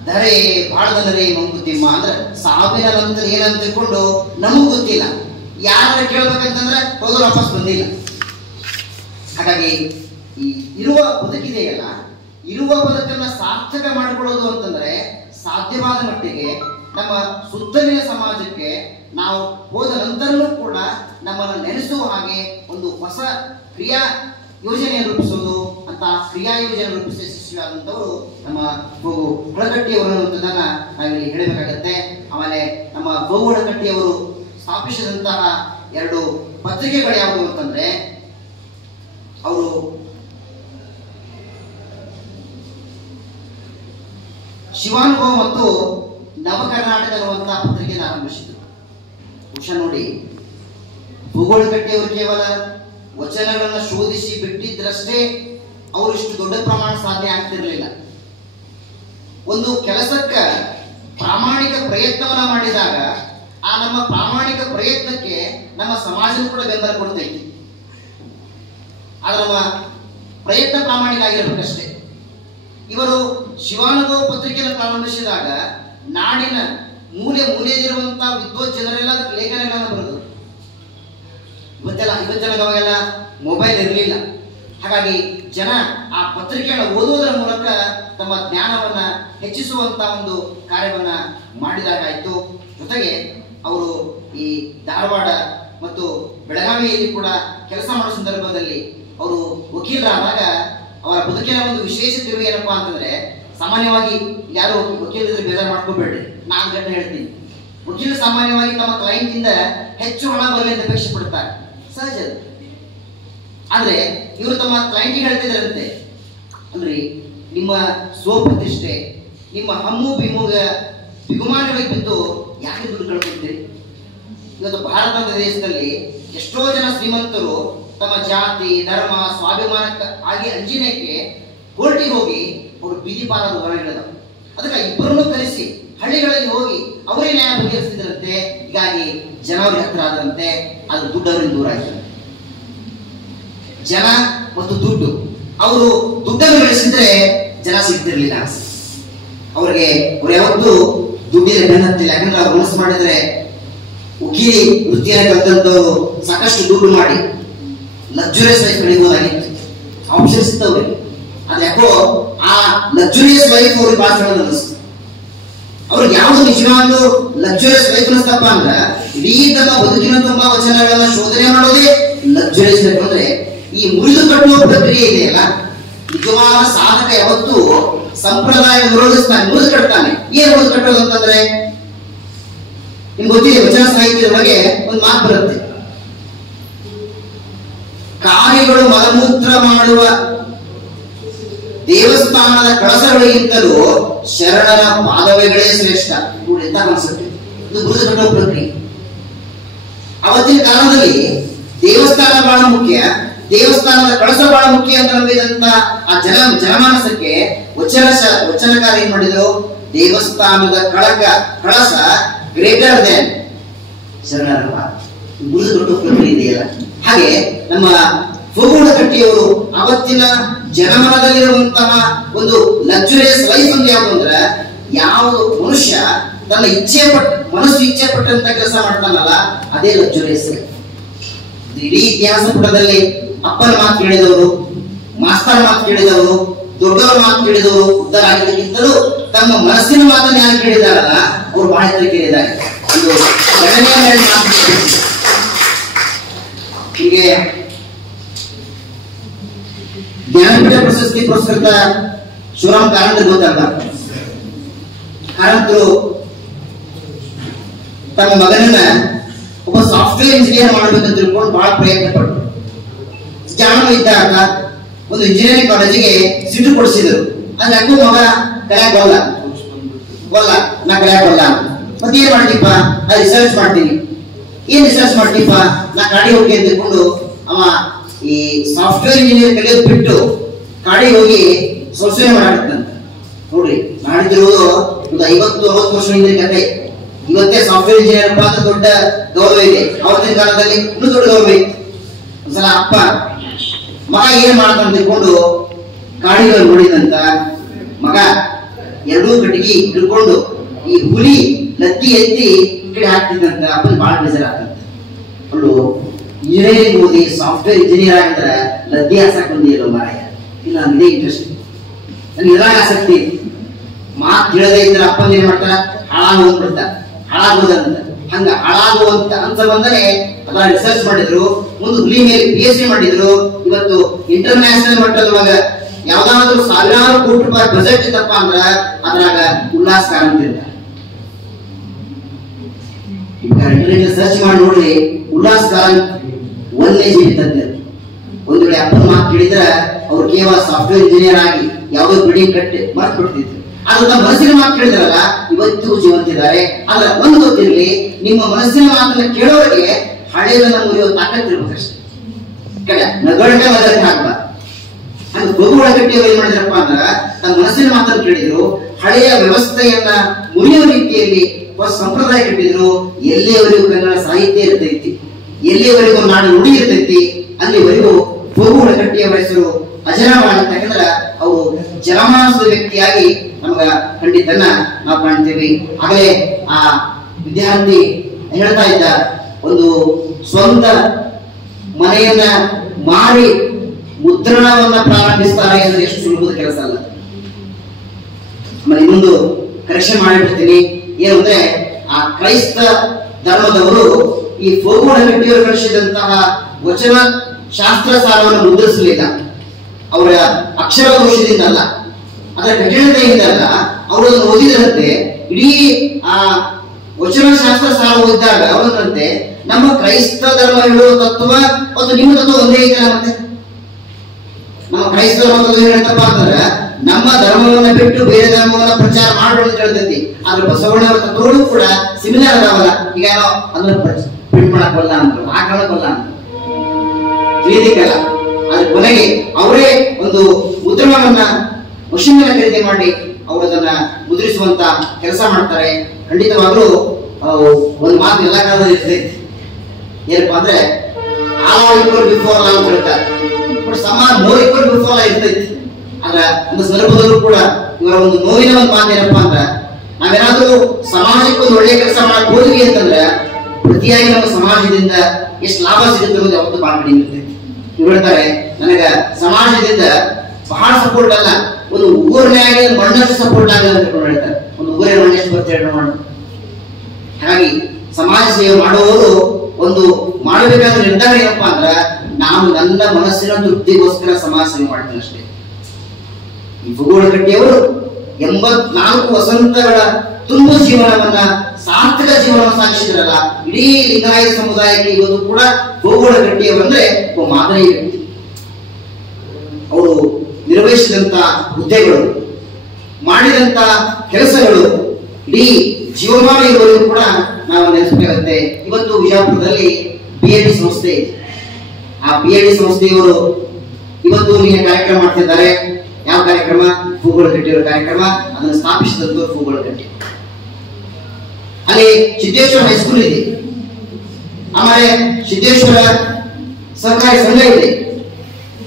ಧರೆ ಬಾಳದನರೇ ಮಂಕುತಿಮ್ಮ ಅಂದ್ರೆ ಸಾವಿನ ನಂತರ ಏನಂತ ತಿಳ್ಕೊಂಡು ನಮಗೂ ಗೊತ್ತಿಲ್ಲ. ಯಾರು ಕೇಳ್ಬೇಕಂತಂದ್ರೆ ಹೋಗೋರು ವಾಪಸ್ ಬಂದಿಲ್ಲ. ಹಾಗಾಗಿ ಈ ಇರುವ ಬದುಕಿದೆಯಲ್ಲ, ಇರುವ ಬದುಕನ್ನ ಸಾರ್ಥಕ ಮಾಡಿಕೊಳ್ಳೋದು ಅಂತಂದ್ರೆ ಸಾಧ್ಯವಾದ ಮಟ್ಟಿಗೆ ನಮ್ಮ ಸುತ್ತಲಿನ ಸಮಾಜಕ್ಕೆ ನಾವು ಹೋದ ನಂತರನೂ ಕೂಡ ನಮ್ಮನ್ನು ನೆನೆಸುವ ಹಾಗೆ ಒಂದು ಹೊಸ ಕ್ರಿಯಾ ಯೋಜನೆಯನ್ನು ರೂಪಿಸೋದು ಅಂತ ಕ್ರಿಯಾ ಯೋಜನೆ ರೂಪಿಸಿ ಯಶಸ್ವಿಯಾದಂಥವರು ನಮ್ಮ ಗೋಗೋಳಕಟ್ಟಿಯವರು ಅನ್ನುವಂಥದ್ದನ್ನ ನಾವಿಲ್ಲಿ ಹೇಳಬೇಕಾಗತ್ತೆ. ಆಮೇಲೆ ನಮ್ಮ ಗೋಗೋಳಕಟ್ಟಿಯವರು ಸ್ಥಾಪಿಸಿದಂತಹ 2 ಪತ್ರಿಕೆಗಳು ಯಾವುದು ಅಂತಂದ್ರೆ, ಅವರು ಶಿವಾನುಭವ ಮತ್ತು ನವ ಕರ್ನಾಟಕ ಅನ್ನುವಂತಹ ಪತ್ರಿಕೆಯನ್ನು ಆರಂಭಿಸಿದರು. ಬಹುಶಃ ನೋಡಿ, ಭೂಗೋಳ ಕಟ್ಟಿಯವರು ಕೇವಲ ವಚನಗಳನ್ನು ಶೋಧಿಸಿ ಬಿಟ್ಟಿದ್ರಷ್ಟೇ ಅವರು ಇಷ್ಟು ದೊಡ್ಡ ಪ್ರಮಾಣ ಸಾಧ್ಯ ಆಗ್ತಿರಲಿಲ್ಲ. ಒಂದು ಕೆಲಸಕ್ಕೆ ಪ್ರಾಮಾಣಿಕ ಪ್ರಯತ್ನವನ್ನ ಮಾಡಿದಾಗ ಆ ನಮ್ಮ ಪ್ರಾಮಾಣಿಕ ಪ್ರಯತ್ನಕ್ಕೆ ನಮ್ಮ ಸಮಾಜ ಕೂಡ ಬೆಂಬಲ ಕೊಡ್ತೈತಿ. ಆದ್ರೆ ನಮ್ಮ ಪ್ರಯತ್ನ ಪ್ರಾಮಾಣಿಕ ಆಗಿರ್ಬೇಕಷ್ಟೇ. ಇವರು ಶಿವಾನುಭವ ಪತ್ರಿಕೆಯನ್ನು ಪ್ರಾರಂಭಿಸಿದಾಗ ನಾಡಿನ ಮೂಲೆ ಮೂಲೆಯಲ್ಲಿರುವಂತಹ ವಿದ್ವತ್ ಜನರೆಲ್ಲ ಲೇಖನಗಳನ್ನು ಬರೆದರು. ಇವತ್ತೆಲ್ಲ ಅವಾಗೆಲ್ಲ ಮೊಬೈಲ್ ಇರಲಿಲ್ಲ. ಹಾಗಾಗಿ ಜನ ಆ ಪತ್ರಿಕೆಯನ್ನು ಓದುವುದರ ಮೂಲಕ ತಮ್ಮ ಜ್ಞಾನವನ್ನ ಹೆಚ್ಚಿಸುವಂತಹ ಒಂದು ಕಾರ್ಯವನ್ನ ಮಾಡಿದಾಗಾಯ್ತು. ಜೊತೆಗೆ ಅವರು ಈ ಧಾರವಾಡ ಮತ್ತು ಬೆಳಗಾವಿಯಲ್ಲಿ ಕೂಡ ಕೆಲಸ ಮಾಡೋ ಸಂದರ್ಭದಲ್ಲಿ ಅವರು ವಕೀಲರಾದಾಗ ಅವರ ಬದುಕಿನ ಒಂದು ವಿಶೇಷ ತಿರುವು ಏನಪ್ಪಾ ಅಂತಂದ್ರೆ, ಸಾಮಾನ್ಯವಾಗಿ ಯಾರು ವಕೀಲರಿದ್ರೆ ಬೇಜಾರು ಮಾಡ್ಕೋಬೇಡ್ರಿ, ನಾನು ಗಂಟೆ ಹೇಳ್ತೀನಿ. ವಕೀಲರು ಸಾಮಾನ್ಯವಾಗಿ ತಮ್ಮ ಕ್ಲೈಂಟ್ ಇಂದ ಹೆಚ್ಚು ಹಣ ಬರಲಿ ಅಂತ ಅಪೇಕ್ಷೆ ಪಡ್ತಾರೆ, ಸಹಜ. ಆದ್ರೆ ಇವರು ತಮ್ಮ ಕ್ಲೈಂಟಿಗೆ ಹೇಳ್ತಿದ್ರಂತೆ, ಅಲ್ರಿ ನಿಮ್ಮ ಸ್ವಪ್ರತಿಷ್ಠೆ, ನಿಮ್ಮ ಹಮ್ಮು ಬಿಗುಮಾನಗಳಿಗೆ ಬಿದ್ದು ಯಾಕೆ ದುಡ್ಡು ಕಳ್ಕೊಳ್ತೀರಿ? ಇವತ್ತು ಭಾರತದ ದೇಶದಲ್ಲಿ ಎಷ್ಟೋ ಜನ ಶ್ರೀಮಂತರು ತಮ್ಮ ಜಾತಿ, ಧರ್ಮ, ಸ್ವಾಭಿಮಾನಕ್ಕೆ ಆಗಿ ಅಂಜಿನಕ್ಕೆ ಕೋರ್ಟಿಗೆ ಹೋಗಿ ಅವರು ಬೀದಿ ಪಾಲದ ಹೊರಗಿಡದ. ಅದಕ್ಕೆ ಇಬ್ಬರನ್ನು ಕರೆಸಿ ಹಳ್ಳಿಗಳಲ್ಲಿ ಹೋಗಿ ಅವರೇ ನ್ಯಾಯ ಬಗೆಹರಿಸಿದ್ರಂತೆ. ಹೀಗಾಗಿ ಜನ ಅವ್ರಿಗೆ ಹತ್ರ ಆದಂತೆ, ಅದು ದುಡ್ಡು ಅವರಿಂದ ದೂರ ಆಯ್ತು. ಜನ ಮತ್ತು ದುಡ್ಡು, ಅವರು ದುಡ್ಡನ್ನು ಬೆಳೆಸಿದ್ರೆ ಜನ ಸಿಗ್ತಿರ್ಲಿಲ್ಲ ಅವ್ರಿಗೆ. ಅವ್ರು ಯಾವತ್ತೂ ದುಡ್ಡಿನ ಬೆನ್ನತ್ತಿಲ್ಲ. ಯಾಕಂದ್ರೆ ಅವ್ರು ಮನಸ್ಸು ಮಾಡಿದ್ರೆ ವಕೀಲಿ ವೃತ್ತಿಯನ್ನು ಕಲ್ತಂತವ್ರು ಸಾಕಷ್ಟು ದುಡ್ಡು ಮಾಡಿ ಲಕ್ಸುರಿಯಸ್ ಲೈಫ್ ಕಳಿಬಹುದಾಗಿತ್ತು, ಆಪ್ಷನ್ಸ್ ಇತ್ತವ್ರಿಗೆ. ಆದ್ರೆ ಯಾಕೋ ಆ ಲಕ್ಸುರಿಯಸ್ ಲೈಫ್ ಅವ್ರಿಗೆ ಭಾಳ ಸಣ್ಣ ಅನಿಸ್ತು. ಅವ್ರಿಗೆ ಯಾವ್ದು ನಿಜವಾಗ್ಲೂ ಲಕ್ಸುರಿಯಸ್ ಲೈಫ್ ಅನಿಸ್ತಪ್ಪ ಅಂದ್ರ, ಇಡೀ ತಮ್ಮ ಬದುಕಿನ ತುಂಬಾ ವಚನಗಳನ್ನ ಶೋಧನೆ ಮಾಡೋದೇ ಲಕ್ಸುರಿಯಸ್ ಲೈಫ್. ಅಂದ್ರೆ ಈ ಮುರಿದು ಕಟ್ಟುವ ಪ್ರಕ್ರಿಯೆ ಇದೆಯಲ್ಲ, ನಿಜವಾದ ಸಾಧಕ ಯಾವತ್ತೂ ಸಂಪ್ರದಾಯ ವಿರೋಧಿಸ್ತಾನೆ, ಮುರಿದು ಕಟ್ತಾನೆ. ಏನ್ ಮುರಿದು ಕಟ್ಟೋದು ಅಂತಂದ್ರೆ, ನಿಮ್ಗೆ ಗೊತ್ತಿದೆ, ವಚನ ಸಾಹಿತ್ಯದೊಳಗೆ ಒಂದು ಮಾತು ಬರುತ್ತೆ, ಕಾಗೆಗಳು ಮಲಮೂತ್ರ ಮಾಡುವ ದೇವಸ್ಥಾನದ ಕಳಸಗಳಿಗಿಂತಲೂ ಶರಣರ ಪಾದವೆಗಳೇ ಶ್ರೇಷ್ಠ. ನೋಡಿ ಎಂತ ಕಾನ್ಸೆಪ್ಟ್ ಇದು, ಮುರಿದು ಕಟ್ಟುವ ಪ್ರಕ್ರಿಯೆ. ಅವತ್ತಿನ ಕಾಲದಲ್ಲಿ ದೇವಸ್ಥಾನ ಬಹಳ ಮುಖ್ಯ, ದೇವಸ್ಥಾನದ ಕಳಸ ಬಹಳ ಮುಖ್ಯ ಅಂತ ನಂಬಿದಂತ ಆ ಜನಮಾನಸಕ್ಕೆ ವಚನಕಾರ ಏನ್ ಮಾಡಿದ್ರು, ದೇವಸ್ಥಾನದ ಕಳಸ ಗ್ರೇಟರ್ ದೆನ್ ಶರಣರ ಪಾದ. ಮುರಿದು ಕಟ್ಟುವ ಪ್ರಕ್ರಿಯೆ ಇದೆಯಲ್ಲ. ಹಾಗೆ ನಮ್ಮ ಭೂಗೋಳ ಕಟ್ಟಿಯವರು ಅವತ್ತಿನ ಜನಮನದಲ್ಲಿರುವಂತಹ ಒಂದು ಲಕ್ಸುರಿಯಸ್ ಲೈಫ್ ಅಂತ ಯಾವುದು ಅಂದ್ರೆ, ಯಾವುದು ಮನುಷ್ಯ ತನ್ನ ಮನಸ್ಸು ಇಚ್ಛೆ ಪಟ್ಟಂತ ಕೆಲಸ ಮಾಡ್ತಾನಲ್ಲ, ಅದೇ ಲಕ್ಸುರಿಯಸ್ ಲೈಫ್. ಇಡೀ ಇತಿಹಾಸ ಪುಟದಲ್ಲಿ ಅಪ್ಪನ ಮಾತು ಕೇಳಿದವರು, ಮಾಸ್ತರ್ ಮಾತು ಕೇಳಿದವರು, ದೊಡ್ಡವರ ಮಾತು ಕೇಳಿದವರು ಉದ್ಧಾರ ಆಗಿದ್ದಕ್ಕಿಂತಲೂ ತಮ್ಮ ಮನಸ್ಸಿನ ಮಾತನ್ನು ಯಾರು ಕೇಳಿದಾರಲ್ಲ ಅವ್ರು ಬಹಳ ಎತ್ತರ ಕೇಳಿದ್ದಾರೆ. ಒಂದು ಗಣನೀಯ ಮಾತು. ಹೀಗೆ ಜ್ಞಾನಪೀಠ ಪ್ರಶಸ್ತಿ ಪುರಸ್ಕೃತ ಶಿವರಾಮ್ ಕಾರಂತರು ಗೊತ್ತಲ್ಲ, ಕಾರಂತರು ತಮ್ಮ ಮಗನನ್ನ ಒಬ್ಬ ಸಾಫ್ಟ್ವೇರ್ ಇಂಜಿನಿಯರ್ ಮಾಡಬೇಕಂತ ತಿಳ್ಕೊಂಡು ಬಹಳ ಪ್ರಯತ್ನ ಪಟ್ಟರು. ಜಾಣ ಇದ್ದಾಗ ಒಂದು ಇಂಜಿನಿಯರಿಂಗ್ ಕಾಲೇಜಿಗೆ ಸೀಟು ಕೊಡಿಸಿದ್ರು. ಅದ್ ಯಾಕೋ ಮಗ ಕಲಿಯಾಕ ಬಲ್ಲ, ನಾ ಕಲಿಯಾಕ ಬಲ್ಲ. ಮತ್ತೆ ಏನ್ ಮಾಡ್ತೀಪ? ನಾ ರಿಸರ್ಚ್ ಮಾಡ್ತೀನಿ. ಏನ್ ರಿಸರ್ಚ್ ಮಾಡ್ತೀಪ? ನಾ ಕಾಡಿಗೆ ಹೋಗಿ ಅಂತ ತಿಳ್ಕೊಂಡು ಅವ ಈ ಸಾಫ್ಟ್ವೇರ್ ಇಂಜಿನಿಯರ್ ಕಲಿಯೋದು ಬಿಟ್ಟು ಕಾಡಿಗೆ ಹೋಗಿ ಸಂಶೋಧನೆ ಮಾಡಾಕತ್ತಂತ. ನೋಡ್ರಿ, ಮಾಡಿದಿರುವುದು ಒಂದು 50-60 ವರ್ಷ ಹಿಂದಿನ ಕತೆ. ಇವತ್ತೇ ಸಾಫ್ಟ್ವೇರ್ ಇಂಜಿನಿಯರ್ ಅಂತ ದೊಡ್ಡ ಗೌರವ ಇದೆ. ಅವತ್ತಿನ ಕಾಲದಲ್ಲಿ ಇನ್ನೂ ದೊಡ್ಡ ಗೌರವ ಇತ್ತು. ಒಂದ್ಸಲ ಅಪ್ಪ ಮಗ ಏನ್ ಮಾಡ್ತಾನೆ ತಿಳ್ಕೊಂಡು ಕಾಡಿಗೆ ನೋಡಿದಂತ ಮಗ ಎರಡೂ ಕಟ್ಟಿಗೆ ಹಿಡ್ಕೊಂಡು ಈ ಹುಲಿ ಲತ್ತಿ ಎತ್ತಿ ಈ ಕಡೆ ಹಾಕ್ತಿದ್ದಂತ ಅಪ್ಪನ ಬಹಳ ಬೇಜಾರಾಗ್ತಂತ. ಅವಳು ಇಂಜಿನಿಯರಿಂಗ್ ಓದಿ ಸಾಫ್ಟ್ವೇರ್ ಇಂಜಿನಿಯರ್ ಆಗಿದ್ರೆ ಲದ್ದಿ ಹಾಸಕ್ ಬಂದಿಲ್ಲ ಮಾರಾಯ. ಇಲ್ಲ, ನನ್ಗೆ ಇಂಟ್ರೆಸ್ಟ್, ನನ್ಗೆ ಇದ್ರಾಗ ಆಸಕ್ತಿ. ಮಾತು ಕೇಳದೇ ಇದ್ರೆ ಅಪ್ಪನ ಏನ್ ಮಾಡ್ತಾರ, ಹಾಳಾಗೋಗ್ಬಿಡ್ತ, ಹಾಳಾಗೋದಂತ. ಹಂಗ ಹಾಳಾಗುವಂತ ಅಂತ ಬಂದರೆ ಅದನ್ನ ರಿಸರ್ಚ್ ಮಾಡಿದ್ರು. ಮುಂದೆ ಹುಲಿ ಮೇಲೆ PhD ಮಾಡಿದ್ರು. ಇವತ್ತು ಇಂಟರ್ನ್ಯಾಷನಲ್ ಮಟ್ಟದೊಳಗ ಯಾವ್ದಾದ್ರು ಸಾವಿರಾರು ಕೋಟಿ ರೂಪಾಯಿ ಬಜೆಟ್ ಇತ್ತಪ್ಪ ಅಂದ್ರ ಅದ್ರಾಗ ಉಲ್ಲಾಸ್ ಕಾರಂತ ಇರ್ತಾರೆ. ಸರ್ಚ್ ಮಾಡಿ ನೋಡ್ರಿ, ಉಲ್ಲಾಸ್ ಕಾರಂತ್ ವನ್ಯಜೀವಿ ತಜ್ಞ. ಒಂದ್ ವೇಳೆ ಅಪ್ಪನ ಮಾತು ಕೇಳಿದ್ರೆ ಅವ್ರು ಕೇವಲ ಸಾಫ್ಟ್ವೇರ್ ಇಂಜಿನಿಯರ್ ಆಗಿ ಯಾವುದೋ ಬಿಲ್ಡಿಂಗ್ ಕಟ್ಟಿ ಮರ್ತು ಬಿಡ್ತಿದ್ರು. ಅದು ತಮ್ಮ ಮನಸ್ಸಿನ ಮಾತು ಕೇಳಿದಾರಲ್ಲ ಇವತ್ತಿಗೂ ಜೀವಂತಿದ್ದಾರೆ. ಆದ್ರೆ ಒಂದು ಗೊತ್ತಿರಲಿ, ನಿಮ್ಮ ಮನಸ್ಸಿನ ಮಾತನ್ನ ಕೇಳೋರಿಗೆ ಹಳೆಯದನ್ನ ಮುರಿಯೋ ತಾಕತ್ತಿರ್ಬೇಕಷ್ಟೇ. ನಗರಕ್ಕೆ ಮಗಕ್ಕೆ ಹಾಕ್ಬಾರ್ದು. ಅದು ಪ್ರಭು ಒಳಗಟ್ಟಿಯವರು ಏನ್ ಮಾಡಿದ್ರಪ್ಪ ಅಂದ್ರ ತಮ್ಮ ಮನಸ್ಸಿನ ಮಾತನ್ನು ಕೇಳಿದ್ರು, ಹಳೆಯ ವ್ಯವಸ್ಥೆಯನ್ನ ಮುರಿಯುವ ರೀತಿಯಲ್ಲಿ ಸಂಪ್ರದಾಯ ಕಟ್ಟಿದ್ರು. ಎಲ್ಲಿಯವರೆಗೂ ಕನ್ನಡ ಸಾಹಿತ್ಯ ಇರ್ತೈತಿ, ಎಲ್ಲಿಯವರೆಗೂ ನಾಡು ನುಡಿ ಇರ್ತೈತಿ, ಅಲ್ಲಿವರೆಗೂ ಪ್ರಭು ಒಳಗಟ್ಟಿಯವರ ಹೆಸರು ಅಜರಾಮರ. ಯಾಕಂದ್ರ ಅವರು ಜನಮಾನಸದ ವ್ಯಕ್ತಿಯಾಗಿ ನಮಗ ಖಂಡಿತನ್ನ ನಾವು ಕಾಣ್ತೇವೆ. ಆಗಲೇ ಆ ವಿದ್ಯಾರ್ಥಿ ಹೇಳ್ತಾ ಇದ್ದ, ಒಂದು ಸ್ವಂತ ಮನೆಯನ್ನ ಮಾರಿ ಮುದ್ರಣವನ್ನ ಪ್ರಾರಂಭಿಸ್ತಾರೆ ಅಂದ್ರೆ ಎಷ್ಟು ಸುಲಭದ ಕೆಲಸ ಅಲ್ಲ. ಆಮೇಲೆ ಇನ್ನೊಂದು ಕರೆಕ್ಷನ್ ಮಾಡಿಬಿಡ್ತೀನಿ. ಏನು ಅಂದ್ರೆ, ಆ ಕ್ರೈಸ್ತ ಧರ್ಮದವರು ಈ ಫೋಗೋಡಗಟ್ಟಿಯವರು ಕಳಿಸಿದಂತಹ ವಚನ ಶಾಸ್ತ್ರ ಸಾರವನ್ನು ಮುದ್ರಿಸಲಿಲ್ಲ. ಅವರ ಅಕ್ಷರ ದೋಷದಿಂದ ಅಲ್ಲ, ಅದರ ಕಠಿಣತೆಯಿಂದ ಅಲ್ಲ. ಅವರು ಅದನ್ನು ಓದಿದಂತೆ ಇಡೀ ಆ ವಚನ ಶಾಸ್ತ್ರ ಸಾರ ಓದಿದಾಗ ಅವರಂತೆ ನಮ್ಮ ಕ್ರೈಸ್ತ ಧರ್ಮ ಹೇಳುವ ತತ್ವ ಮತ್ತು ನಿಮ್ಮ ತತ್ವ ಒಂದೇ ಐತಲ್ಲ. ಮತ್ತೆ ನಮ್ಮ ಕ್ರೈಸ್ತ ಧರ್ಮದ ಏನಂತಪ್ಪ ಅಂತಂದ್ರೆ, ನಮ್ಮ ಧರ್ಮವನ್ನ ಬಿಟ್ಟು ಬೇರೆ ಧರ್ಮವನ್ನ ಪ್ರಚಾರ ಮಾಡೋಣ ಅಂತ ಹೇಳ್ತೈತಿ. ಆದ್ರೆ ಬಸವಣ್ಣವರ ತತ್ವಗಳು ಕೂಡ ಸಿಮಿಲರ್ ಅದಾವಲ್ಲ. ಈಗ ಏನೋ ಅದನ್ನ ಪ್ರಿಂಟ್ ಮಾಡಕ್ ಬಲ್ಲ ಅಂದ್ರು, ಹಾಕಳಕ್ ಬಲ್ಲ ಅಂದ್ರು, ತಿಳಿದಿಕ್ಕಲ್ಲ. ಅದ್ರ ಕೊನೆಗೆ ಅವರೇ ಒಂದು ಮುದ್ರಣವನ್ನ ಮಷಿನ್ ಖರೀದಿ ಮಾಡಿ ಅವರು ಅದನ್ನ ಮುದ್ರಿಸುವಂತ ಕೆಲಸ ಮಾಡ್ತಾರೆ. ಖಂಡಿತವಾಗ್ಲೂ ಒಂದು ಮಾತು ಎಲ್ಲ ಕಾಲದಲ್ಲಿ ಇರ್ತೈತಿ. ಏನಪ್ಪಾ ಅಂದ್ರೆ, ಆಲ್ ಈಕ್ವಲ್ ಬಿಫೋರ್ ಲಾ ಅಂತ ಹೇಳ್ತಾರೆ. ಸಮಾನ ನೋ ಈಕ್ವಲ್ ಬಿಫೋರ್ ಲಾ ಇರ್ತೈತಿ. ಆದ್ರೆ ಒಂದು ಸಂದರ್ಭದಲ್ಲೂ ಕೂಡ ಇವರ ಒಂದು ನೋವಿನ ಒಂದು ಮಾತು ಏನಪ್ಪಾ ಅಂದ್ರ, ನಾವೇನಾದ್ರೂ ಸಮಾಜಕ್ಕೆ ಒಂದು ಒಳ್ಳೆಯ ಕೆಲಸ ಮಾಡಕ್ ಹೋದ್ವಿ ಅಂತಂದ್ರೆ ಪ್ರತಿಯಾಗಿ ನಮ್ಮ ಸಮಾಜದಿಂದ ಎಷ್ಟು ಲಾಭ ಸಿಗುತ್ತೆ ಅನ್ನೋದು ಯಾವತ್ತೂ ಬಹಳ ಕಡಿಮೆ ಇರ್ತೈತಿ. ಇವ್ರು ಹೇಳ್ತಾರೆ, ನನಗ ಸಮಾಜದಿಂದ ಬಹಳ ಸಪೋರ್ಟ್ ಅಲ್ಲ, ಒಂದು ಊರಿನಾಗ ಮಣ್ಣಷ್ಟು ಸಪೋರ್ಟ್ ಆಗಲ್ಲ ಅಂತ ಹೇಳ್ತಾರೆ. ಒಂದು ಊರಿನ ಮಣ್ಣೆಷ್ಟು ಬರ್ತೇವೆ ನೋಡೋಣ. ಹಾಗಾಗಿ ಸಮಾಜ ಸೇವೆ ಮಾಡುವವರು ಒಂದು ಮಾಡಬೇಕಾದ ನಿರ್ಧಾರ ಏನಪ್ಪಾ ಅಂದ್ರ, ನಾನು ನನ್ನ ಮನಸ್ಸಿನ ತೃಪ್ತಿಗೋಸ್ಕರ ಸಮಾಜ ಸೇವೆ ಮಾಡ್ತೇನೆ ಅಷ್ಟೇ. ಈ ಭೂಗೋಳಗಟ್ಟಿಯವರು 84 ವಸಂತಗಳ ತುಂಬ ಜೀವನವನ್ನ, ಸಾರ್ಥಕ ಜೀವನವನ್ನು ಸಾಗಿಸಿದ್ರಲ್ಲ. ಇಡೀ ಲಿಂಗಾಯತ ಸಮುದಾಯಕ್ಕೆ ಇವತ್ತು ಕೂಡ ಭೂಗೋಳಗಟ್ಟಿಯವರಂದ್ರೆ ಒಬ್ಬ ಮಾದರಿ ವ್ಯಕ್ತಿ. ಅವರು ನಿರ್ವಹಿಸಿದಂತ ಹುದ್ದೆಗಳು, ಮಾಡಿದಂತ ಕೆಲಸಗಳು ಇಡೀ ಜೀವಮಾನ ಇರುವವರೆಗೂ ಕೂಡ ನಾವು ನೆನೆಸಬೇಕಾಗುತ್ತೆ. ಇವತ್ತು ವಿಜಯಪುರದಲ್ಲಿ BID ಸಂಸ್ಥೆ ಇದೆ. ಆ BID ಸಂಸ್ಥೆಯವರು ಇವತ್ತು ನೀನು ಕಾರ್ಯಕ್ರಮ ಮಾಡ್ತಿದ್ದಾರೆ. ಯಾವ ಕಾರ್ಯಕ್ರಮ? ಭೂಗೋಳಗಟ್ಟಿಯವರ ಕಾರ್ಯಕ್ರಮ. ಅದನ್ನು ಸ್ಥಾಪಿಸಿದಂತ ಭೂಗೋಳಗಟ್ಟಿ. ಅಲ್ಲಿ ಸಿದ್ದೇಶ್ವರ ಹೈಸ್ಕೂಲ್ ಇದೆ, ಆಮೇಲೆ ಸಿದ್ದೇಶ್ವರ ಸರ್ಕಾರಿ ಸಂಘ ಇದೆ,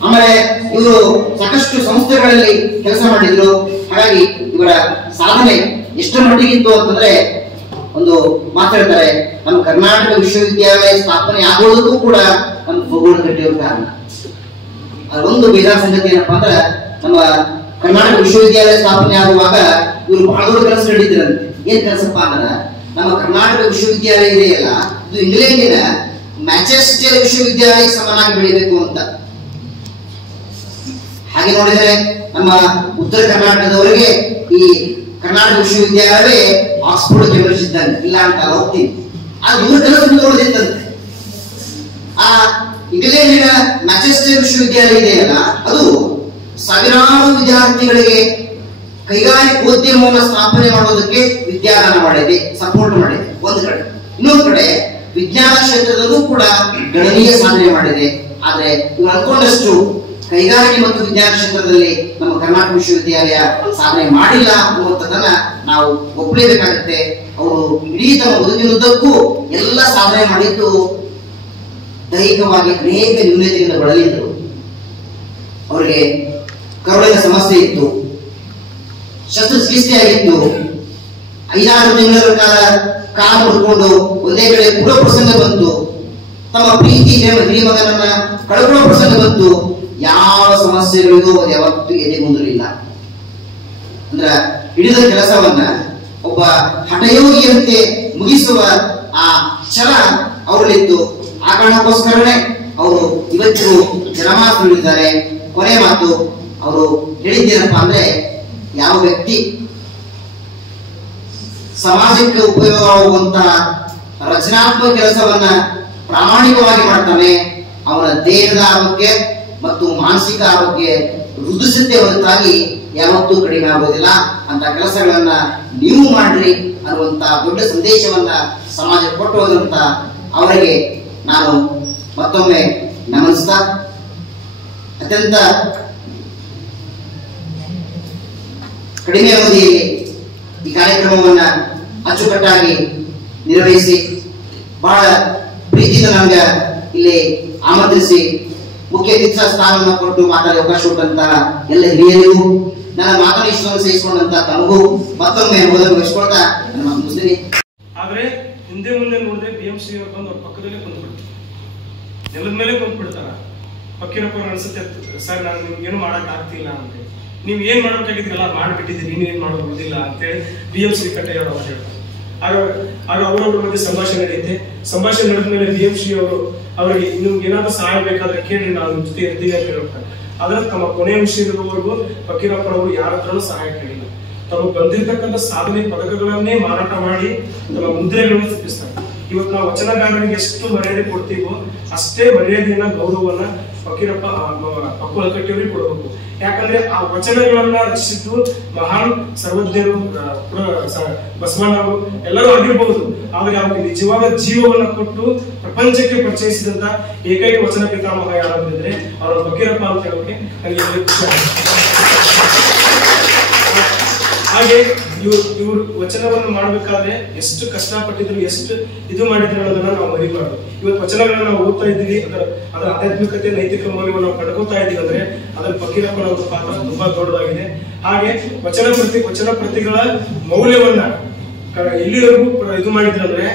ಆಮೇಲೆ ಇವರು ಸಾಕಷ್ಟು ಸಂಸ್ಥೆಗಳಲ್ಲಿ ಕೆಲಸ ಮಾಡಿದ್ರು. ಹಾಗಾಗಿ ಇವರ ಸಾಧನೆ ಎಷ್ಟರ ಮಟ್ಟಿಗಿತ್ತು ಅಂತಂದ್ರೆ, ಒಂದು ಮಾತಾಡ್ತಾರೆ, ನಮ್ಮ ಕರ್ನಾಟಕ ವಿಶ್ವವಿದ್ಯಾಲಯ ಸ್ಥಾಪನೆ ಆಗೋದಕ್ಕೂ ಕೂಡ ನಮ್ಮ ಭೂಗೋಳಗಟ್ಟಿಯವ್ರ ಕಾರಣ. ಅದೊಂದು ಬೇಜಾರ ಸಂಗತಿ ಏನಪ್ಪಾ ಅಂದ್ರೆ, ನಮ್ಮ ಕರ್ನಾಟಕ ವಿಶ್ವವಿದ್ಯಾಲಯ ಸ್ಥಾಪನೆ ಆಗುವಾಗ ಇವರು ಬಹಳ ದೊಡ್ಡ ಕೆಲಸ ನಡೆದಿದ್ರಂತೆ. ಏನ್ ಕೆಲಸಪ್ಪ ಅಂದ್ರ, ನಮ್ಮ ಕರ್ನಾಟಕ ವಿಶ್ವವಿದ್ಯಾಲಯ ಇದೆಯಲ್ಲ, ಇದು ಇಂಗ್ಲೆಂಡಿನ ಮ್ಯಾಂಚೆಸ್ಟರ್ ವಿಶ್ವವಿದ್ಯಾಲಯಕ್ಕೆ ಸಮನಾಗಿ ಬೆಳಿಬೇಕು ಅಂತ. ಹಾಗೆ ನೋಡಿದರೆ ನಮ್ಮ ಉತ್ತರ ಕರ್ನಾಟಕದವರಿಗೆ ಈ ಕರ್ನಾಟಕ ವಿಶ್ವವಿದ್ಯಾಲಯವೇ ಆಕ್ಸ್ಫೋರ್ಡ್ ಕೇಂಬ್ರಿಡ್ಜ್ ಇದ್ದಂಗೆ, ಇಲ್ಲ ಅಂತ ಹೋಗ್ತೀನಿ. ಆದ್ರೆ ಇವ್ರ ಕೆಲಸ ಮುಂದುವರೆದಿತ್ತಂತೆ. ಆ ಇಂಗ್ಲೆಂಡಿನ ಮ್ಯಾಂಚೆಸ್ಟರ್ ವಿಶ್ವವಿದ್ಯಾಲಯ ಇದೆಯಲ್ಲ, ಅದು ಸಾವಿರಾರು ವಿದ್ಯಾರ್ಥಿಗಳಿಗೆ ಕೈಗಾರಿಕೋದ್ಯಮವನ್ನು ಸ್ಥಾಪನೆ ಮಾಡೋದಕ್ಕೆ ವಿದ್ಯಾದಾನ ಮಾಡಿದೆ, ಸಪೋರ್ಟ್ ಮಾಡಿದೆ ಒಂದು ಕಡೆ. ಇನ್ನೊಂದು ಕಡೆ ವಿಜ್ಞಾನ ಕ್ಷೇತ್ರದಲ್ಲೂ ಕೂಡ ಗಣನೀಯ ಸಾಧನೆ ಮಾಡಿದೆ. ಆದ್ರೆ ಇವರು ಅನ್ಕೊಂಡಷ್ಟು ಕೈಗಾರಿಕೆ ಮತ್ತು ವಿಜ್ಞಾನ ಕ್ಷೇತ್ರದಲ್ಲಿ ನಮ್ಮ ಕರ್ನಾಟಕ ವಿಶ್ವವಿದ್ಯಾಲಯ ಸಾಧನೆ ಮಾಡಿಲ್ಲ ಅನ್ನುವಂಥದ್ದನ್ನ ನಾವು ಒಪ್ಪಲೇಬೇಕಾಗುತ್ತೆ. ಅವರು ಇಡೀ ತಮ್ಮ ಬದುಕಿನುದ್ದಕ್ಕೂ ಎಲ್ಲ ಸಾಧನೆ ಮಾಡಿದ್ದು ದೈಹಿಕವಾಗಿ ಅನೇಕ ನ್ಯೂನತೆಯಿಂದ ಬಳಲಿದ್ರು. ಅವರಿಗೆ ಕರುಳಿನ ಸಮಸ್ಯೆ ಇತ್ತು, ಶಸ್ತ್ರಚಿಕಿತ್ಸೆ ಆಗಿತ್ತು, 5-6 ತಿಂಗಳ ಕಾಲ ಮುಡ್ಕೊಂಡು ಒಂದೇ ಕಡೆ ಪುರ ಪ್ರಸಂಗ ಬಂತು, ತಮ್ಮ ಪ್ರೀತಿ ಹಿರಿಮಗನನ್ನ ಕಳ್ಕೊಳ್ಳೋ ಪ್ರಸಂಗ ಬಂತು. ಯಾವ ಸಮಸ್ಯೆಗಳಿಗೂ ಅದು ಯಾವತ್ತೂ ಎದೆಗುಂದಲಿಲ್ಲ. ಅಂದ್ರ ಹಿಡಿದ ಕೆಲಸವನ್ನ ಒಬ್ಬ ಹಠಯೋಗಿಯಂತೆ ಮುಗಿಸುವ ಆ ಛಲ ಅವರಲ್ಲಿತ್ತು. ಆ ಕಾರಣಕ್ಕೋಸ್ಕರನೇ ಅವರು ಇವತ್ತಿಗೂ ಜನಮಾತು ಹೇಳಿದ್ದಾರೆ. ಕೊನೆ ಮಾತು ಅವರು ಹೇಳಿದ್ದೇನಪ್ಪ ಅಂದ್ರೆ, ಯಾವ ವ್ಯಕ್ತಿ ಸಮಾಜಕ್ಕೆ ಉಪಯೋಗವಾಗುವಂತಹ ರಚನಾತ್ಮಕ ಕೆಲಸವನ್ನ ಪ್ರಾಮಾಣಿಕವಾಗಿ ಮಾಡ್ತಾನೆ, ಅವನ ದೇಹದ ಆರೋಗ್ಯ ಮತ್ತು ಮಾನಸಿಕ ಆರೋಗ್ಯ ವೃದ್ಧಿಸುತ್ತೆ ಹೊರತಾಗಿ ಯಾವತ್ತೂ ಕಡಿಮೆ ಆಗೋದಿಲ್ಲ. ಅಂತ ಕೆಲಸಗಳನ್ನ ನೀವು ಮಾಡ್ರಿ ಅನ್ನುವಂತ ದೊಡ್ಡ ಸಂದೇಶವನ್ನ ಸಮಾಜಕ್ಕೆ ಕೊಟ್ಟು ಹೋದಂತ ಅವರಿಗೆ ನಾನು ಮತ್ತೊಮ್ಮೆ ನಮಸ್ತಾ ಅತ್ಯಂತ ಕಡಿಮೆ ಅವಧಿಯಲ್ಲಿ ಈ ಕಾರ್ಯಕ್ರಮವನ್ನ ಅಚ್ಚುಕಟ್ಟಾಗಿ ನಿರ್ವಹಿಸಿ ಬಹಳ ಪ್ರೀತಿಯಿಂದ ನಮ್ಗೆ ಇಲ್ಲಿ ಆಮಂತ್ರಿಸಿ ಮುಖ್ಯ ಅತಿಥಿ ಸ್ಥಾನವನ್ನು ಕೊಟ್ಟು ಮಾತಾಡಿ ಅವಕಾಶ ಕೊಟ್ಟಂತ ಎಲ್ಲ ಹಿರಿಯರಿಗೂ ನನ್ನ ಮಾತನ್ನು ಸಹಿಸಿಕೊಂಡಂತ ತಮಗೂ ಮತ್ತೊಮ್ಮೆ ಮೊದಲು ವಹಿಸ್ಕೊಳ್ತಾ ನನ್ನ ಮಾತು ಮುಗಿಸ್ತೀನಿ. ಆದ್ರೆ ಹಿಂದೆ ಮುಂದೆ ನೋಡಿದ್ರೆ BMC ಅವರು ಬಂದು ಅವ್ರ ಪಕ್ಕದಲ್ಲೇ ಕುಂತ್ಬಿಡ್ತಾರೆ, ನೆಲದ ಮೇಲೆ ಕುಂತ್ಬಿಡ್ತಾರ. ಫಕೀರಪ್ಪ ಅವ್ರು ಅನ್ಸುತ್ತೆ, ಸರ್ ನಾನು ನಿಮ್ಗೆ ಏನು ಮಾಡಕ್ ಆಗ್ತಿಲ್ಲ ಅಂತ, ನೀವ್ ಏನ್ ಮಾಡ್ಬೇಕಾಗಿದ್ರಲ್ಲ ಮಾಡ್ಬಿಟ್ಟಿದ್ದೀರಿ, ನೀವೇನ್ ಮಾಡೋದಿಲ್ಲ ಅಂತೇಳಿ BMC ಕಟ್ಟೆಯವರು ಅವ್ರು ಹೇಳ್ತಾರೆ. ಆಗ ಅವರವ್ರ ಮಧ್ಯೆ ಸಂಭಾಷಣೆ ನಡೆಯುತ್ತೆ. ಸಂಭಾಷಣೆ ನಡೆದ ಮೇಲೆ BMC ಅವರು ಅವರಿಗೆ ನಿಮ್ಗೆ ಏನಾದ್ರು ಸಹಾಯ ಬೇಕಾದ್ರೆ ಕೇಳಿ, ನಾವು ನಿಮ್ ಜೊತೆ ಇರ್ತೀವಿ ಅಂತ ಹೇಳ್ತಾರೆ. ಆದ್ರೆ ತಮ್ಮ ಕೊನೆಯ ವಿಷಯದವರೆಗೂ ಫಕೀರಪ್ಪನವರು ಯಾರ ಹತ್ರನೂ ಸಹಾಯ ಕೇಳಿಲ್ಲ. ತಮಗೆ ಬಂದಿರತಕ್ಕಂಥ ಸಾಧನೆ ಪದಕಗಳನ್ನೇ ಮಾರಾಟ ಮಾಡಿ ತಮ್ಮ ಮುದ್ರೆಗಳನ್ನು ಸೃಷ್ಟಿಸ್ತಾರೆ. ಇವತ್ತು ನಾವು ವಚನಗಾರರಿಗೆ ಎಷ್ಟು ಮರ್ಯಾದೆ ಕೊಡ್ತೀವೋ ಅಷ್ಟೇ ಮರ್ಯಾದೆಯನ್ನ ಗೌರವವನ್ನ ಫಕೀರಪ್ಪ ಪಕ್ಕು ಹಳಕಟ್ಟಿಯವರಿಗೆ ಕೊಡಬೇಕು. ಯಾಕಂದ್ರೆ ಆ ವಚನಗಳನ್ನ ರಚಿಸಿದ್ದು ಮಹಾನ್ ಸರ್ವಜ್ಞರು ಬಸವಣ್ಣವರು ಎಲ್ಲರೂ ಆಗಿರ್ಬಹುದು. ಆದ್ರೆ ಅವ್ರಿಗೆ ನಿಜವಾದ ಜೀವವನ್ನ ಕೊಟ್ಟು ಪ್ರಪಂಚಕ್ಕೆ ಪರಿಚಯಿಸಿದಂತ ಏಕೈಕ ವಚನ ಪಿತಾಮಹ ಯಾರಾದ್ರೆ ಅವರ ಫಕೀರಪ್ಪ ಅಂತ ಹೇಳೋಕೆ ನನಗೆ ಖುಷಿ ಆಗುತ್ತೆ. ಹಾಗೆ ಇವರು ವಚನವನ್ನು ಮಾಡ್ಬೇಕಾದ್ರೆ ಎಷ್ಟು ಕಷ್ಟಪಟ್ಟಿದ್ರು, ಎಷ್ಟು ಇದು ಮಾಡಿದ್ರು ಅನ್ನೋದನ್ನ ನಾವು ಮರಿಬಾರ್ದು. ಇವತ್ತು ವಚನಗಳನ್ನ ನಾವು ಓದ್ತಾ ಇದ್ದೀವಿ, ಅದರ ಆಧ್ಯಾತ್ಮಿಕತೆ ನೈತಿಕ ಮೌಲ್ಯವನ್ನು ನಾವು ಪಡ್ಕೋತಾ ಇದ್ದೀವಿ ಅಂದ್ರೆ ಅದರ ಫಕೀರಪ್ಪನವರ ಪಾತ್ರ ತುಂಬಾ ದೊಡ್ಡದಾಗಿದೆ. ಹಾಗೆ ವಚನ ಪ್ರತಿಗಳ ಮೌಲ್ಯವನ್ನ ಎಲ್ಲಿವರೆಗೂ ಇದು ಮಾಡಿದ್ರು ಅಂದ್ರೆ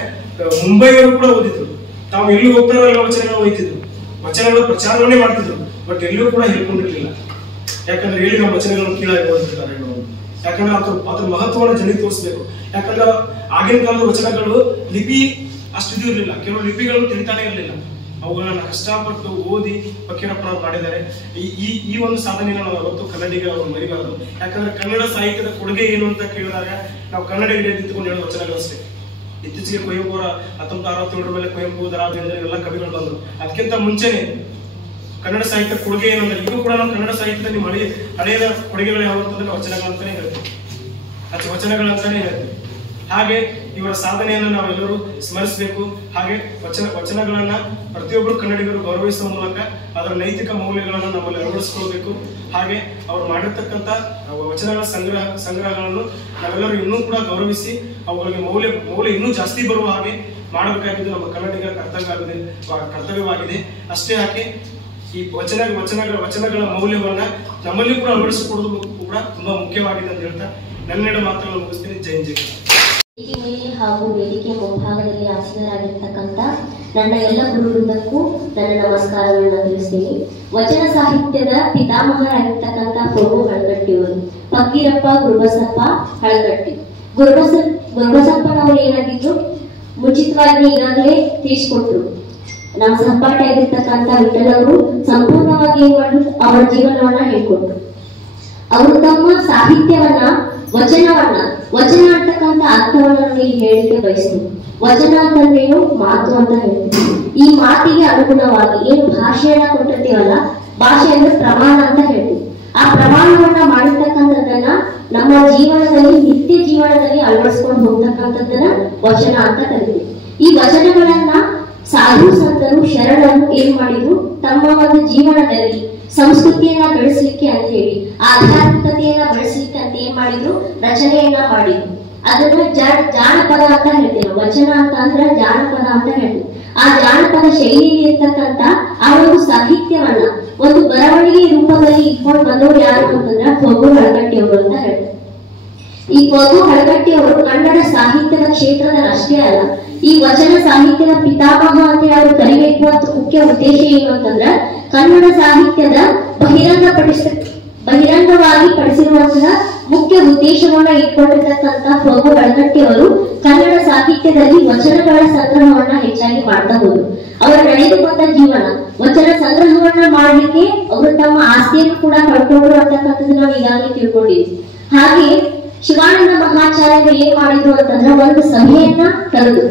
ಮುಂಬೈವರೆಗೂ ಕೂಡ ಓದಿದ್ರು. ತಾವು ಎಲ್ಲಿ ಹೋಗ್ತಾರೋ ಎಲ್ಲ ವಚನಗಳು ಓದಿದ್ರು, ವಚನಗಳ ಪ್ರಚಾರವನ್ನೇ ಮಾಡ್ತಿದ್ರು. ಬಟ್ ಎಲ್ಲೂ ಕೂಡ ಹೇಳ್ಕೊಂಡಿರ್ಲಿಲ್ಲ. ಯಾಕಂದ್ರೆ ಎಲ್ಲಿ ನಾವು ವಚನಗಳನ್ನು ಕೀಳಾಗಿ ಓದಿರ್ತಾರೆ. ಯಾಕಂದ್ರೆ ಅದ್ರ ಮಹತ್ವವನ್ನು ಜನರಿಗೆ ತೋರಿಸ್ಬೇಕು. ಯಾಕಂದ್ರೆ ಆಗಿನ ಕಾಲದ ವಚನಗಳು ಲಿಪಿ ಅಷ್ಟು ಇದು ಇರಲಿಲ್ಲ, ಕೆಲವು ಲಿಪಿಗಳು ತಿಳಿತಾನೆ ಇರಲಿಲ್ಲ. ಅವುಗಳನ್ನ ಕಷ್ಟಪಟ್ಟು ಓದಿ ಫಕೀರಪ್ಪನವರು ಮಾಡಿದ್ದಾರೆ. ಈ ಒಂದು ಸಾಧನೆಯನ್ನು ನಾವು ಯಾವತ್ತು ಕನ್ನಡಿಗ ಅವರು ಮರಿಬಾರದು. ಯಾಕಂದ್ರೆ ಕನ್ನಡ ಸಾಹಿತ್ಯದ ಕೊಡುಗೆ ಏನು ಅಂತ ಕೇಳಿದಾಗ ನಾವು ಕನ್ನಡ ಹಿಡಿದುಕೊಂಡು ಹೇಳೋ ವಚನಗಳು ಅಷ್ಟೇ. ಇತ್ತೀಚೆಗೆ ಕುವೆಂಪು ಅವರ 1967 ಮೇಲೆ ಕುವೆಂಪು ದರಾಬೇಂದ್ರೆ ಎಲ್ಲ ಕವಿಗಳು ಬಂದರು. ಅದಕ್ಕಿಂತ ಮುಂಚೆನೆ ಕನ್ನಡ ಸಾಹಿತ್ಯ ಕೊಡುಗೆ ಏನಂದ್ರೆ ಇದು ಕೂಡ ನಾವು ಕನ್ನಡ ಸಾಹಿತ್ಯದಲ್ಲಿ ಹಳೆಯದ ಕೊಡುಗೆಗಳು ಯಾವಂತಂದ್ರೆ ವಚನಗಳಂತಾನೆ ಹೇಳ್ತೀವಿ, ವಚನಗಳಂತಾನೆ ಹೇಳ್ತೀವಿ. ಹಾಗೆ ಇವರ ಸಾಧನೆಯನ್ನು ನಾವೆಲ್ಲರೂ ಸ್ಮರಿಸಬೇಕು. ಹಾಗೆ ವಚನಗಳನ್ನ ಪ್ರತಿಯೊಬ್ಬರು ಕನ್ನಡಿಗರು ಗೌರವಿಸುವ ಮೂಲಕ ಅದರ ನೈತಿಕ ಮೌಲ್ಯಗಳನ್ನು ನಮ್ಮಲ್ಲಿ ಅಳವಡಿಸಿಕೊಳ್ಬೇಕು. ಹಾಗೆ ಅವರು ಮಾಡಿರ್ತಕ್ಕಂಥ ವಚನಗಳ ಸಂಗ್ರಹಗಳನ್ನು ನಾವೆಲ್ಲರೂ ಇನ್ನೂ ಕೂಡ ಗೌರವಿಸಿ ಅವುಗಳಿಗೆ ಮೌಲ್ಯ ಇನ್ನೂ ಜಾಸ್ತಿ ಬರುವ ಹಾಗೆ ಮಾಡಬೇಕಾಗಿದ್ದು ನಮ್ಮ ಕನ್ನಡಿಗರ ಕರ್ತವ್ಯವಾಗಿದೆ. ಅಷ್ಟೇ ಯಾಕೆ ಈ ವಚನಗಳ ಮೌಲ್ಯವನ್ನ ನಮ್ಮಲ್ಲಿ ಕೂಡ ಅಳವಡಿಸಿಕೊಡೋದು ಕೂಡ ತುಂಬಾ ಮುಖ್ಯವಾಗಿದೆ ಅಂತ ಹೇಳ್ತಾ ನನ್ನೆರಡು ಮಾತುಗಳನ್ನು ಮುಗಿಸ್ತೀನಿ. ಜೈ ಜೈ. ವೇದಿಕೆ ಮೇಲೆ ಹಾಗೂ ವೇದಿಕೆಯ ಮುಂಭಾಗದಲ್ಲಿ ಆಸೀನರಾಗಿರ್ತಕ್ಕಂಥ ನನ್ನ ಎಲ್ಲ ಗುರುವೃಂದಕ್ಕೂ ನನ್ನ ನಮಸ್ಕಾರಗಳನ್ನ ತಿಳಿಸ್ತೀನಿ. ವಚನ ಸಾಹಿತ್ಯದ ಪಿತಾಮಹರಾಗಿರ್ತಕ್ಕಂಥ ಪ್ರಭು ಹಳಕಟ್ಟಿಯವರು ಫಕೀರಪ್ಪ ಗುರುಬಸಪ್ಪ ಹಳಕಟ್ಟಿ. ಗುರುಬಸಪ್ಪನವರು ಏನಾಗಿದ್ರು ಮುಂಚಿತವಾಗಿ ಈಗಾಗಲೇ ತಿಳಿಸಿಕೊಟ್ರು. ನಮ್ಮ ಸಹಪಾಠಿ ಆಗಿರ್ತಕ್ಕಂಥ ವಿಠಲ್ ಅವರು ಸಂಪೂರ್ಣವಾಗಿ ಏನ್ ಮಾಡಿದ್ರು, ಅವರ ಜೀವನವನ್ನ ಹೇಳ್ಕೊಟ್ರು. ಅವರು ತಮ್ಮ ಸಾಹಿತ್ಯವನ್ನ ವಚನ ಅಂತಕ್ಕಂಥ ಅರ್ಥವನ್ನ ನಮಗೆ ಹೇಳಿಕೆ ಬಯಸ್ತೀವಿ. ವಚನ ಅಂತಂದ್ರೇನು, ಮಾತು ಅಂತ ಹೇಳ್ತೀವಿ. ಈ ಮಾತಿಗೆ ಅನುಗುಣವಾಗಿ ಏನು ಭಾಷೆಯನ್ನ ಕೊಟ್ಟಿರ್ತೀವಲ್ಲ, ಭಾಷೆ ಅಂದ್ರೆ ಪ್ರಮಾಣ ಅಂತ ಹೇಳ್ತೀವಿ. ಆ ಪ್ರಮಾಣವನ್ನ ಮಾಡಿರ್ತಕ್ಕಂಥದ್ದನ್ನ ನಮ್ಮ ಜೀವನದಲ್ಲಿ ನಿತ್ಯ ಜೀವನದಲ್ಲಿ ಅಳವಡಿಸ್ಕೊಂಡು ಹೋಗ್ತಕ್ಕಂಥದ್ದನ್ನ ವಚನ ಅಂತ ಕರಿತೀವಿ. ಈ ವಚನಗಳನ್ನ ಸಾಧು ಸಂತರು ಶರಣರು ಏನ್ ಮಾಡಿದ್ರು, ತಮ್ಮ ಒಂದು ಜೀವನದಲ್ಲಿ ಸಂಸ್ಕೃತಿಯನ್ನ ಬೆಳೆಸಲಿಕ್ಕೆ ಅಂತ ಹೇಳಿ, ಆಧ್ಯಾತ್ಮಿಕತೆಯನ್ನ ಬೆಳೆಸಲಿಕ್ಕೆ ಅಂತ ಏನ್ ಮಾಡಿದ್ರು, ರಚನೆಯನ್ನ ಮಾಡಿದ್ರು. ಅದನ್ನ ಜಾನಪದ ಅಂತ ಹೇಳ್ತೀವಿ. ವಚನ ಅಂತ ಅಂದ್ರೆ ಜಾನಪದ ಅಂತ ಹೇಳ್ತೀವಿ. ಆ ಜಾನಪದ ಶೈಲಿಯಲ್ಲಿ ಇರ್ತಕ್ಕಂಥ ಆ ಒಂದು ಸಾಹಿತ್ಯವನ್ನ ಒಂದು ಬರವಣಿಗೆ ರೂಪದಲ್ಲಿ ಇಟ್ಕೊಂಡು ಬಂದವರು ಯಾರು ಅಂತಂದ್ರೆ ಪ್ರಭು ಹಳಕಟ್ಟಿಯವರು ಅಂತ ಹೇಳ್ತಾರೆ. ಈ ಪ್ರಭು ಹಳಕಟ್ಟಿಯವರು ಕನ್ನಡ ಸಾಹಿತ್ಯದ ಕ್ಷೇತ್ರದಲ್ಲಿ ಅಷ್ಟೇ ಅಲ್ಲ, ಈ ವಚನ ಸಾಹಿತ್ಯದ ಪಿತಾಮಹ ಅಂತ ಅವರು ಕರಿಬೇಕು ಅಂತ ಮುಖ್ಯ ಉದ್ದೇಶ ಏನು ಅಂತಂದ್ರೆ, ಕನ್ನಡ ಸಾಹಿತ್ಯದ ಬಹಿರಂಗವಾಗಿ ಪಡಿಸಿರುವಂತಹ ಮುಖ್ಯ ಉದ್ದೇಶವನ್ನ ಇಟ್ಕೊಂಡಿರ್ತಕ್ಕಂಥ ಪ್ರಭು ಹಳಕಟ್ಟಿಯವರು ಕನ್ನಡ ಸಾಹಿತ್ಯದಲ್ಲಿ ವಚನಗಳ ಸಂಗ್ರಹವನ್ನ ಹೆಚ್ಚಾಗಿ ಮಾಡ್ತಾ ಹೋದ್ರು. ಅವರ ನಡೆದು ಬಂದ ಜೀವನ ವಚನ ಸಂಗ್ರಹವನ್ನ ಮಾಡ್ಲಿಕ್ಕೆ ಅವರು ತಮ್ಮ ಆಸ್ತಿಯನ್ನು ಕೂಡ ಕಳ್ಕೊಂಡ್ರು ಅಂತಕ್ಕಂಥದ್ದು ನಾವು ಈಗಾಗಲೇ ತಿಳ್ಕೊಂಡಿದ್ವಿ. ಹಾಗೆ ಶಿವಾನಂದ ಮಹಾಚಾರ್ಯರು ಏನ್ ಮಾಡಿದ್ರು ಅಂತಂದ್ರೆ, ಒಂದು ಸಭೆಯನ್ನ ಕರೆದು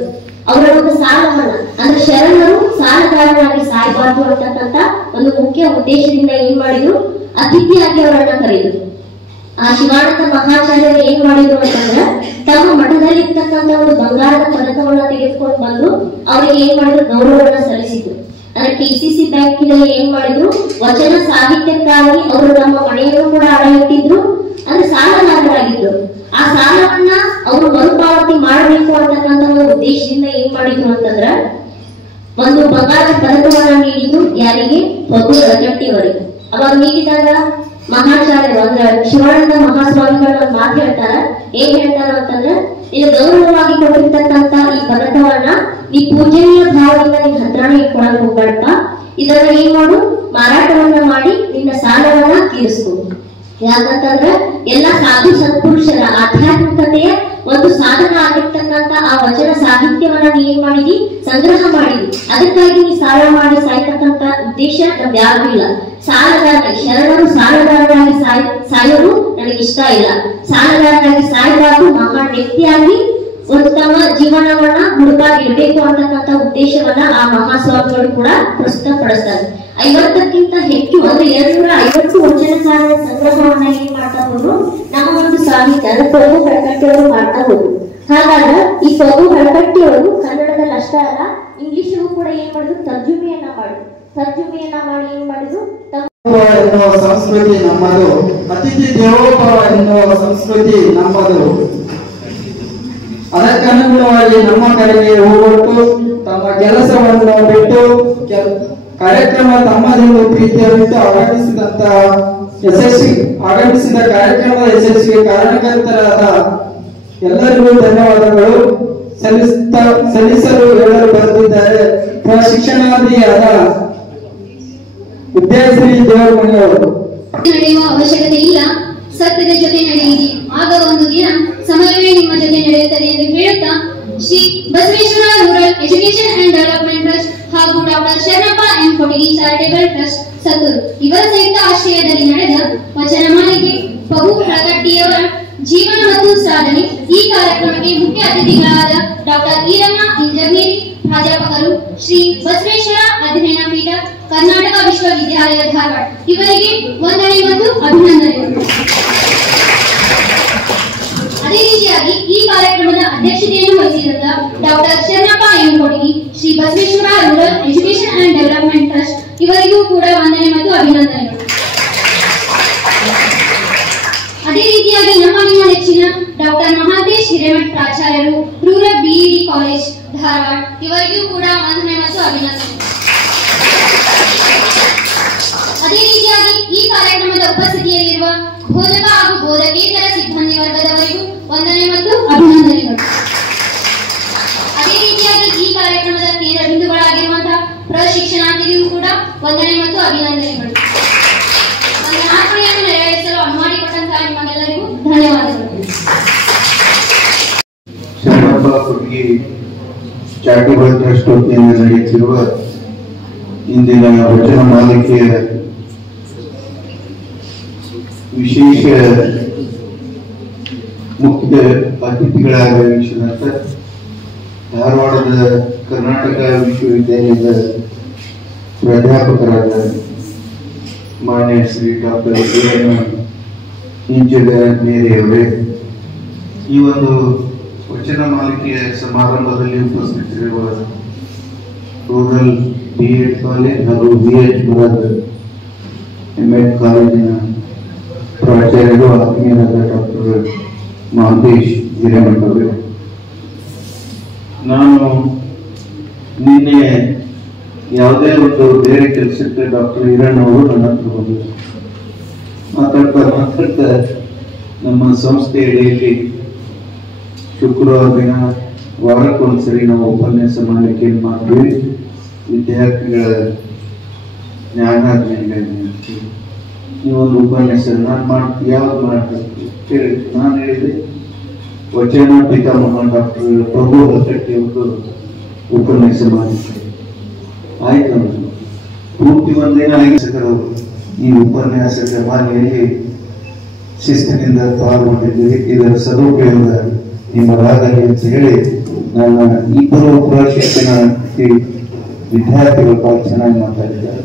ಅವರ ಒಂದು ಸಾಲವನ್ನ ಅಂದ್ರೆ ಶರಣರು ಸಾಲಗಾರರಾಗಿ ಸಾಯಬಾರ್ದು ಅಂತಕ್ಕಂಥ ಒಂದು ಮುಖ್ಯ ಉದ್ದೇಶದಿಂದ ಏನ್ ಮಾಡಿದ್ರು, ಅತಿಥಿಯಾಗಿ ಅವರನ್ನ ಕರೆದ್ರು. ಆ ಶಿವಾನಂದ ಮಹಾಚಾರ್ಯರು ಏನ್ ಮಾಡಿದ್ರು ಅಂತಂದ್ರ ತಮ್ಮ ಮಠದಲ್ಲಿ ಇರ್ತಕ್ಕಂಥ ಒಂದು ಬಂಗಾರದ ಪದಕವನ್ನ ತೆಗೆದುಕೊಂಡು ಬಂದು ಅವರಿಗೆ ಏನ್ ಮಾಡಿದ್ರು, ಗೌರವವನ್ನ ಸಲ್ಲಿಸಿದ್ರು. ಅಂದ್ರೆ KCC ಬ್ಯಾಂಕಿನಲ್ಲಿ ಏನ್ ಮಾಡಿದ್ರು, ವಚನ ಸಾಹಿತ್ಯಕ್ಕಾಗಿ ಅವರು ತಮ್ಮ ಮನೆಯನ್ನು ಕೂಡ ಅಡ ಇಟ್ಟಿದ್ರು. ಅಂದ್ರೆ ಸಾಲಗಾರರಾಗಿದ್ರು. ಆ ಸಾಲವನ್ನ ಅವರು ಮರುಪಾವತಿ ಮಾಡಬೇಕು ಅಂತಕ್ಕಂಥ ಒಂದು ಉದ್ದೇಶದಿಂದ ಏನ್ ಮಾಡಿದ್ರು ಅಂತಂದ್ರ ಒಂದು ಬಂಗಾರದ ಪದಕವನ್ನ ನೀಡಿದ್ರು. ಯಾರಿಗೆ? ಫಗು ಹಳಕಟ್ಟಿ ಅವರಿಗೆ. ಅವಾಗ ನೀಡಿದಾಗ ಮಹಾಚಾರ್ಯರು ಅಂದ್ರೆ ಶಿವಾನಂದ ಮಹಾಸ್ವಾಮಿಗಳು ಒಂದು ಮಾತು ಹೇಳ್ತಾರ. ಏನ್ ಹೇಳ್ತಾರ ಅಂತಂದ್ರೆ, ಇದು ಗೌರವವಾಗಿ ಕೊಟ್ಟಿರ್ತಕ್ಕಂತ ಈ ಪದಕವನ್ನ ಈ ಪೂಜನೀಯ ಭಾವದಿಂದ ನಿನ್ ಹತ್ರನ ಇಟ್ಕೊಳಕ್ ಹೋಗ್ಬೇಡಪ್ಪ. ಇದನ್ನ ಏನ್ ಮಾಡು, ಮಾರಾಟವನ್ನ ಮಾಡಿ ನಿನ್ನ ಸಾಲವನ್ನ ತೀರಿಸ್ಕೊ. ಯಾಕಂತಂದ್ರ ಎಲ್ಲ ಸಾಧು ಸತ್ಪುರುಷರ ಆಧ್ಯಾತ್ಮಿಕತೆಯ ಒಂದು ಸಾಧನ ಆಗಿರ್ತಕ್ಕಂತ ಆ ವಚನ ಸಾಹಿತ್ಯವನ್ನ ನೀ ಏನ್ ಮಾಡಿದಿ, ಸಂಗ್ರಹ ಮಾಡಿದಿ. ಅದಕ್ಕಾಗಿ ನೀ ಸಾಲ ಮಾಡಿ ಸಾಯ್ತಕ್ಕಂತ ಉದ್ದೇಶ ನಮ್ಗೆ ಯಾರು ಇಲ್ಲ. ಸಾಲಗಾರ ಶರಣರು ಸಾಲಗಾರರಾಗಿ ಸಾಯೋದು ನನಗಿಷ್ಟ ಇಲ್ಲ. ಸಾಲಗಾರರಾಗಿ ಸಾಯಬಾರ್ದು, ಮಹಾನ್ ವ್ಯಕ್ತಿಯಾಗಿ ಉತ್ತಮ ಜೀವನವನ್ನ ಹುಡುಕಾಗಿರ್ಬೇಕು ಅಂತಕ್ಕಂಥ ಉದ್ದೇಶವನ್ನ ಆ ಮಹಾಸ್ವಾಮಿಗಳು ಕೂಡ ಪ್ರಸ್ತುತಪಡಿಸ್ತಾರೆ. 50ಕ್ಕಿಂತ ಹೆಚ್ಚು ಅಂದ್ರೆ 250 ವಚನಕಾರರ ಸಂಗ್ರಹವನ್ನ ಏನ್ ಮಾಡ್ತಾ ಹೋದ್ರು, ನಮ್ಮ ಒಂದು ಸಾಹಿತ್ಯ ಅಂದ್ರೆ ಫಗು ಹಳಕಟ್ಟಿ ಅವರು ಮಾಡ್ತಾ ಹೋದ್ರು. ಹಾಗಾದ್ರೆ ಈ ಫಗು ಹಳಕಟ್ಟಿ ಅವರು ಕನ್ನಡದಲ್ಲಿ ಅಷ್ಟೇ ಅಲ್ಲ, ಇಂಗ್ಲಿಷ್ಗೂ ಕೂಡ ಏನ್ ಮಾಡಿದ್ರು, ತರ್ಜುಮೆಯನ್ನ ಮಾಡಿ ಏನ್ ಮಾಡಿದ್ರು, ಎನ್ನುವ ಸಂಸ್ಕೃತಿ ನಮ್ಮದು, ಅತಿಥಿ ದೇವೋಭವ ಎನ್ನುವ ಸಂಸ್ಕೃತಿ ನಮ್ಮದು. ಅದಕ್ಕನುಗುಣವಾಗಿ ನಮ್ಮ ಕಡೆಗೆ ಹೋಗೊಟ್ಟು ತಮ್ಮ ಕೆಲಸವನ್ನು ಬಿಟ್ಟು ಕಾರ್ಯಕ್ರಮ ತಮ್ಮದೆಂದು ಪ್ರೀತಿಯನ್ನು ಆಗಮಿಸಿದ ಕಾರ್ಯಕ್ರಮದ ಯಶಸ್ವಿಗೆ ಕಾರಣಕರ್ತರಾದ ಎಲ್ಲರಿಗೂ ಧನ್ಯವಾದಗಳು ಸಲ್ಲಿಸಲು ಹೇಳಲು ಬರೆದಿದ್ದಾರೆ. ಶಿಕ್ಷಣಾಧಿಯಾದ ವಿದ್ಯಾಶ್ರೀ ದೇವರಮಣಿ ಅವರು. ನಡೆಯುವ ಅವಶ್ಯಕತೆ ಇಲ್ಲ, ಸತ್ಯದ ಜೊತೆ ನಡೆಯಿರಿ, ಆಗ ಒಂದು ದಿನ ಸಮಯವೇ ನಿಮ್ಮ ಜೊತೆ ನಡೆಯುತ್ತದೆ ಎಂದು ಹೇಳುತ್ತಾ Shri Basaveshwara rural education and development trust ಹಾಗೂ doctor Sharanappa M Kotagi charitable trust Sattur ಇವರ ಸಂಯುಕ್ತ ಆಶ್ರಯದಲ್ಲಿ ನಡೆದ ವಚನ ಮಾಲಿಕೆ ಫಗು ಹಳಕಟ್ಟಿಯವರ ಜೀವನ ಮತ್ತು ಸಾಧನೆ ಈ ಕಾರ್ಯಕ್ರಮಕ್ಕೆ ಮುಖ್ಯ ಅತಿಥಿಗಳಾದ ಡಾಕ್ಟರ್ ಈರಣ್ಣ ಇಂಜಗೇರಿ, ಪ್ರಾಧ್ಯಾಪಕರು, ಶ್ರೀ ಬಸವೇಶ್ವರ ಅಧ್ಯಯನ ಪೀಠ, ಕರ್ನಾಟಕ ವಿಶ್ವವಿದ್ಯಾಲಯ ಧಾರವಾಡ ಇವರಿಗೆ ವಂದನೆ ಮತ್ತು ಅಭಿನಂದನೆಗಳು. ಅದೇ ರೀತಿಯಾಗಿ ಈ ಕಾರ್ಯಕ್ರಮದ ಅಧ್ಯಕ್ಷತೆಯನ್ನು ವಹಿಸಿದಂತ doctor Sharanappa M Kotagi, Shri Basaveshwara rural education and development trust ಇವರಿಗೂ ಕೂಡ ವಂದನೆ ಮತ್ತು ಅಭಿನಂದನೆಗಳು. ಅದೇ ರೀತಿಯಾಗಿ ನಮ್ಮ ನಿಮ್ಮ ನೆಚ್ಚಿನ ಡಾಕ್ಟರ್ ಮಹಾಂತೇಶ್ ಹಿರೇಮಠ್ ಪ್ರಾಚಾರ್ಯರು, ರೂರಲ್ BED ಕಾಲೇಜ್ ಧಾರವಾಡ ಇವರಿಗೂ ಕೂಡ ವಂದನೆ ಮತ್ತು ಅಭಿನಂದನೆ. ಅದೇ ರೀತಿಯಾಗಿ ಈ ಕಾರ್ಯಕ್ರಮದ ಉಪಸ್ಥಿತಿಯಲ್ಲಿರುವ ಬೋಧಕ ಹಾಗೂ ಬೋಧಕೇತರ ಸಿಬ್ಬಂದಿ ವರ್ಗದವರಿಗೂ ವಂದನೆ ಮತ್ತು ಅಭಿನಂದನೆಗಳು. ಅದೇ ರೀತಿಯಾಗಿ ಈ ಕಾರ್ಯಕ್ರಮದ ಕೇಂದ್ರ ಬಿಂದುಗಳಾಗಿರುವಂತಹ ಪ್ರಶಿಕ್ಷಣಾರ್ಥಿಗಳಿಗೂ ಕೂಡ ವಂದನೆ ಮತ್ತು ಅಭಿನಂದನೆಗಳು. ನನ್ನ ಆಸೆಯನ್ನು ನೆರವೇರಿಸಲು ಅನುಮಾನಿಕೊಟ್ಟಂತಹ ನಿಮ್ಮೆಲ್ಲರಿಗೂ ಧನ್ಯವಾದಗಳು. ಶರಣಪ್ಪ ಕೊಟಗಿ ಚಾರಿಟೇಬಲ್ ಟ್ರಸ್ಟ್ ವತಿಯಿಂದ ನಡೆಯುತ್ತಿರುವ ಇಂದಿನ ವಚನ ಮಾಲಿಕೆಯ ವಿಶೇಷ ಮುಖ್ಯ ಅತಿಥಿಗಳಾಗಮಿಸಿದಂತ ಧಾರವಾಡದ ಕರ್ನಾಟಕ ವಿಶ್ವವಿದ್ಯಾಲಯದ ಪ್ರಾಧ್ಯಾಪಕರಾದ ಮಾನ್ಯ ಶ್ರೀ ಡಾಕ್ಟರ್ ಈರಣ್ಣ ಇಂಜಗೇರಿಯವರೇ, ಈ ಒಂದು ವಚನ ಮಾಲಿಕೆಯ ಸಮಾರಂಭದಲ್ಲಿ ಉಪಸ್ಥಿತರಿರುವ ರೂರಲ್ BEd ಕಾಲೇಜ್ ಹಾಗೂ BH MAd ಕಾಲೇಜಿನ ಪ್ರಾಚಾರ್ಯರು, ಆತ್ಮೀಯರಾದ ಡಾಕ್ಟರ್ ಮಹಾಂತೇಶ್ ಹಿರೇಮಠ ಅವರು, ನಾನು ನಿನ್ನೆ ಯಾವುದೇ ಒಂದು ಬೇರೆ ಕೆಲಸಕ್ಕೆ ಡಾಕ್ಟರ್ ಈರಣ್ಣ ಅವರು ನನ್ನ ಹತ್ರ ಬಂದರು. ಮಾತಾಡ್ತಾ ನಮ್ಮ ಸಂಸ್ಥೆಯಲ್ಲಿ ಶುಕ್ರವಾರ ದಿನ ವಾರಕ್ಕೊಂದ್ಸರಿ ನಾವು ಉಪನ್ಯಾಸ ಮಾಡಲಿಕ್ಕೆ ಮಾಡ್ತೀವಿ. ವಿದ್ಯಾರ್ಥಿಗಳ ಜ್ಞಾನಾರ್ಜನೆಗಾಗಿ ಈ ಒಂದು ಉಪನ್ಯಾಸ ಯಾವ್ದು ಮಾಡ್ಬೇಕು ಕೇಳಿ ನಾನು ಹೇಳಿದೆ, ವಚನ ಪಿತಾಮಹ ಡಾಕ್ಟರ್ ಫಗು ಹಳಕಟ್ಟಿ ಅವರು ಉಪನ್ಯಾಸ ಮಾಡಿದ್ದಾರೆ. ಆಯ್ತು, ಪೂರ್ತಿ ಒಂದಿನ ಆಗಿಸಕರು ಈ ಉಪನ್ಯಾಸ ಮಾಲೆಯಲ್ಲಿ ಶಿಸ್ತಿನಿಂದ ಪಾಲ್ಗೊಂಡಿದ್ದೀವಿ. ಇದರ ಸದುಪಯೋಗ ನಿಮ್ಮದಾಗಲಿ ಅಂತ ಹೇಳಿ ನನ್ನ ಇಬ್ಬರು ಪ್ರಶಿಕ್ಷಣ ವಿದ್ಯಾರ್ಥಿಗಳು ಬಹಳ ಚೆನ್ನಾಗಿ ಮಾತಾಡಿದ್ದಾರೆ.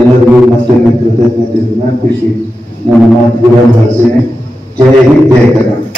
ಎಲ್ಲರಿಗೂ ಮತ್ತೊಮ್ಮೆ ಕೃತಜ್ಞತೆ ಖುಷಿ ನನ್ನ ಮಾತು ಗುರು ಜಯ ಹಿಂದ್ ಜಯ ಕರ್ನಾಟಕ.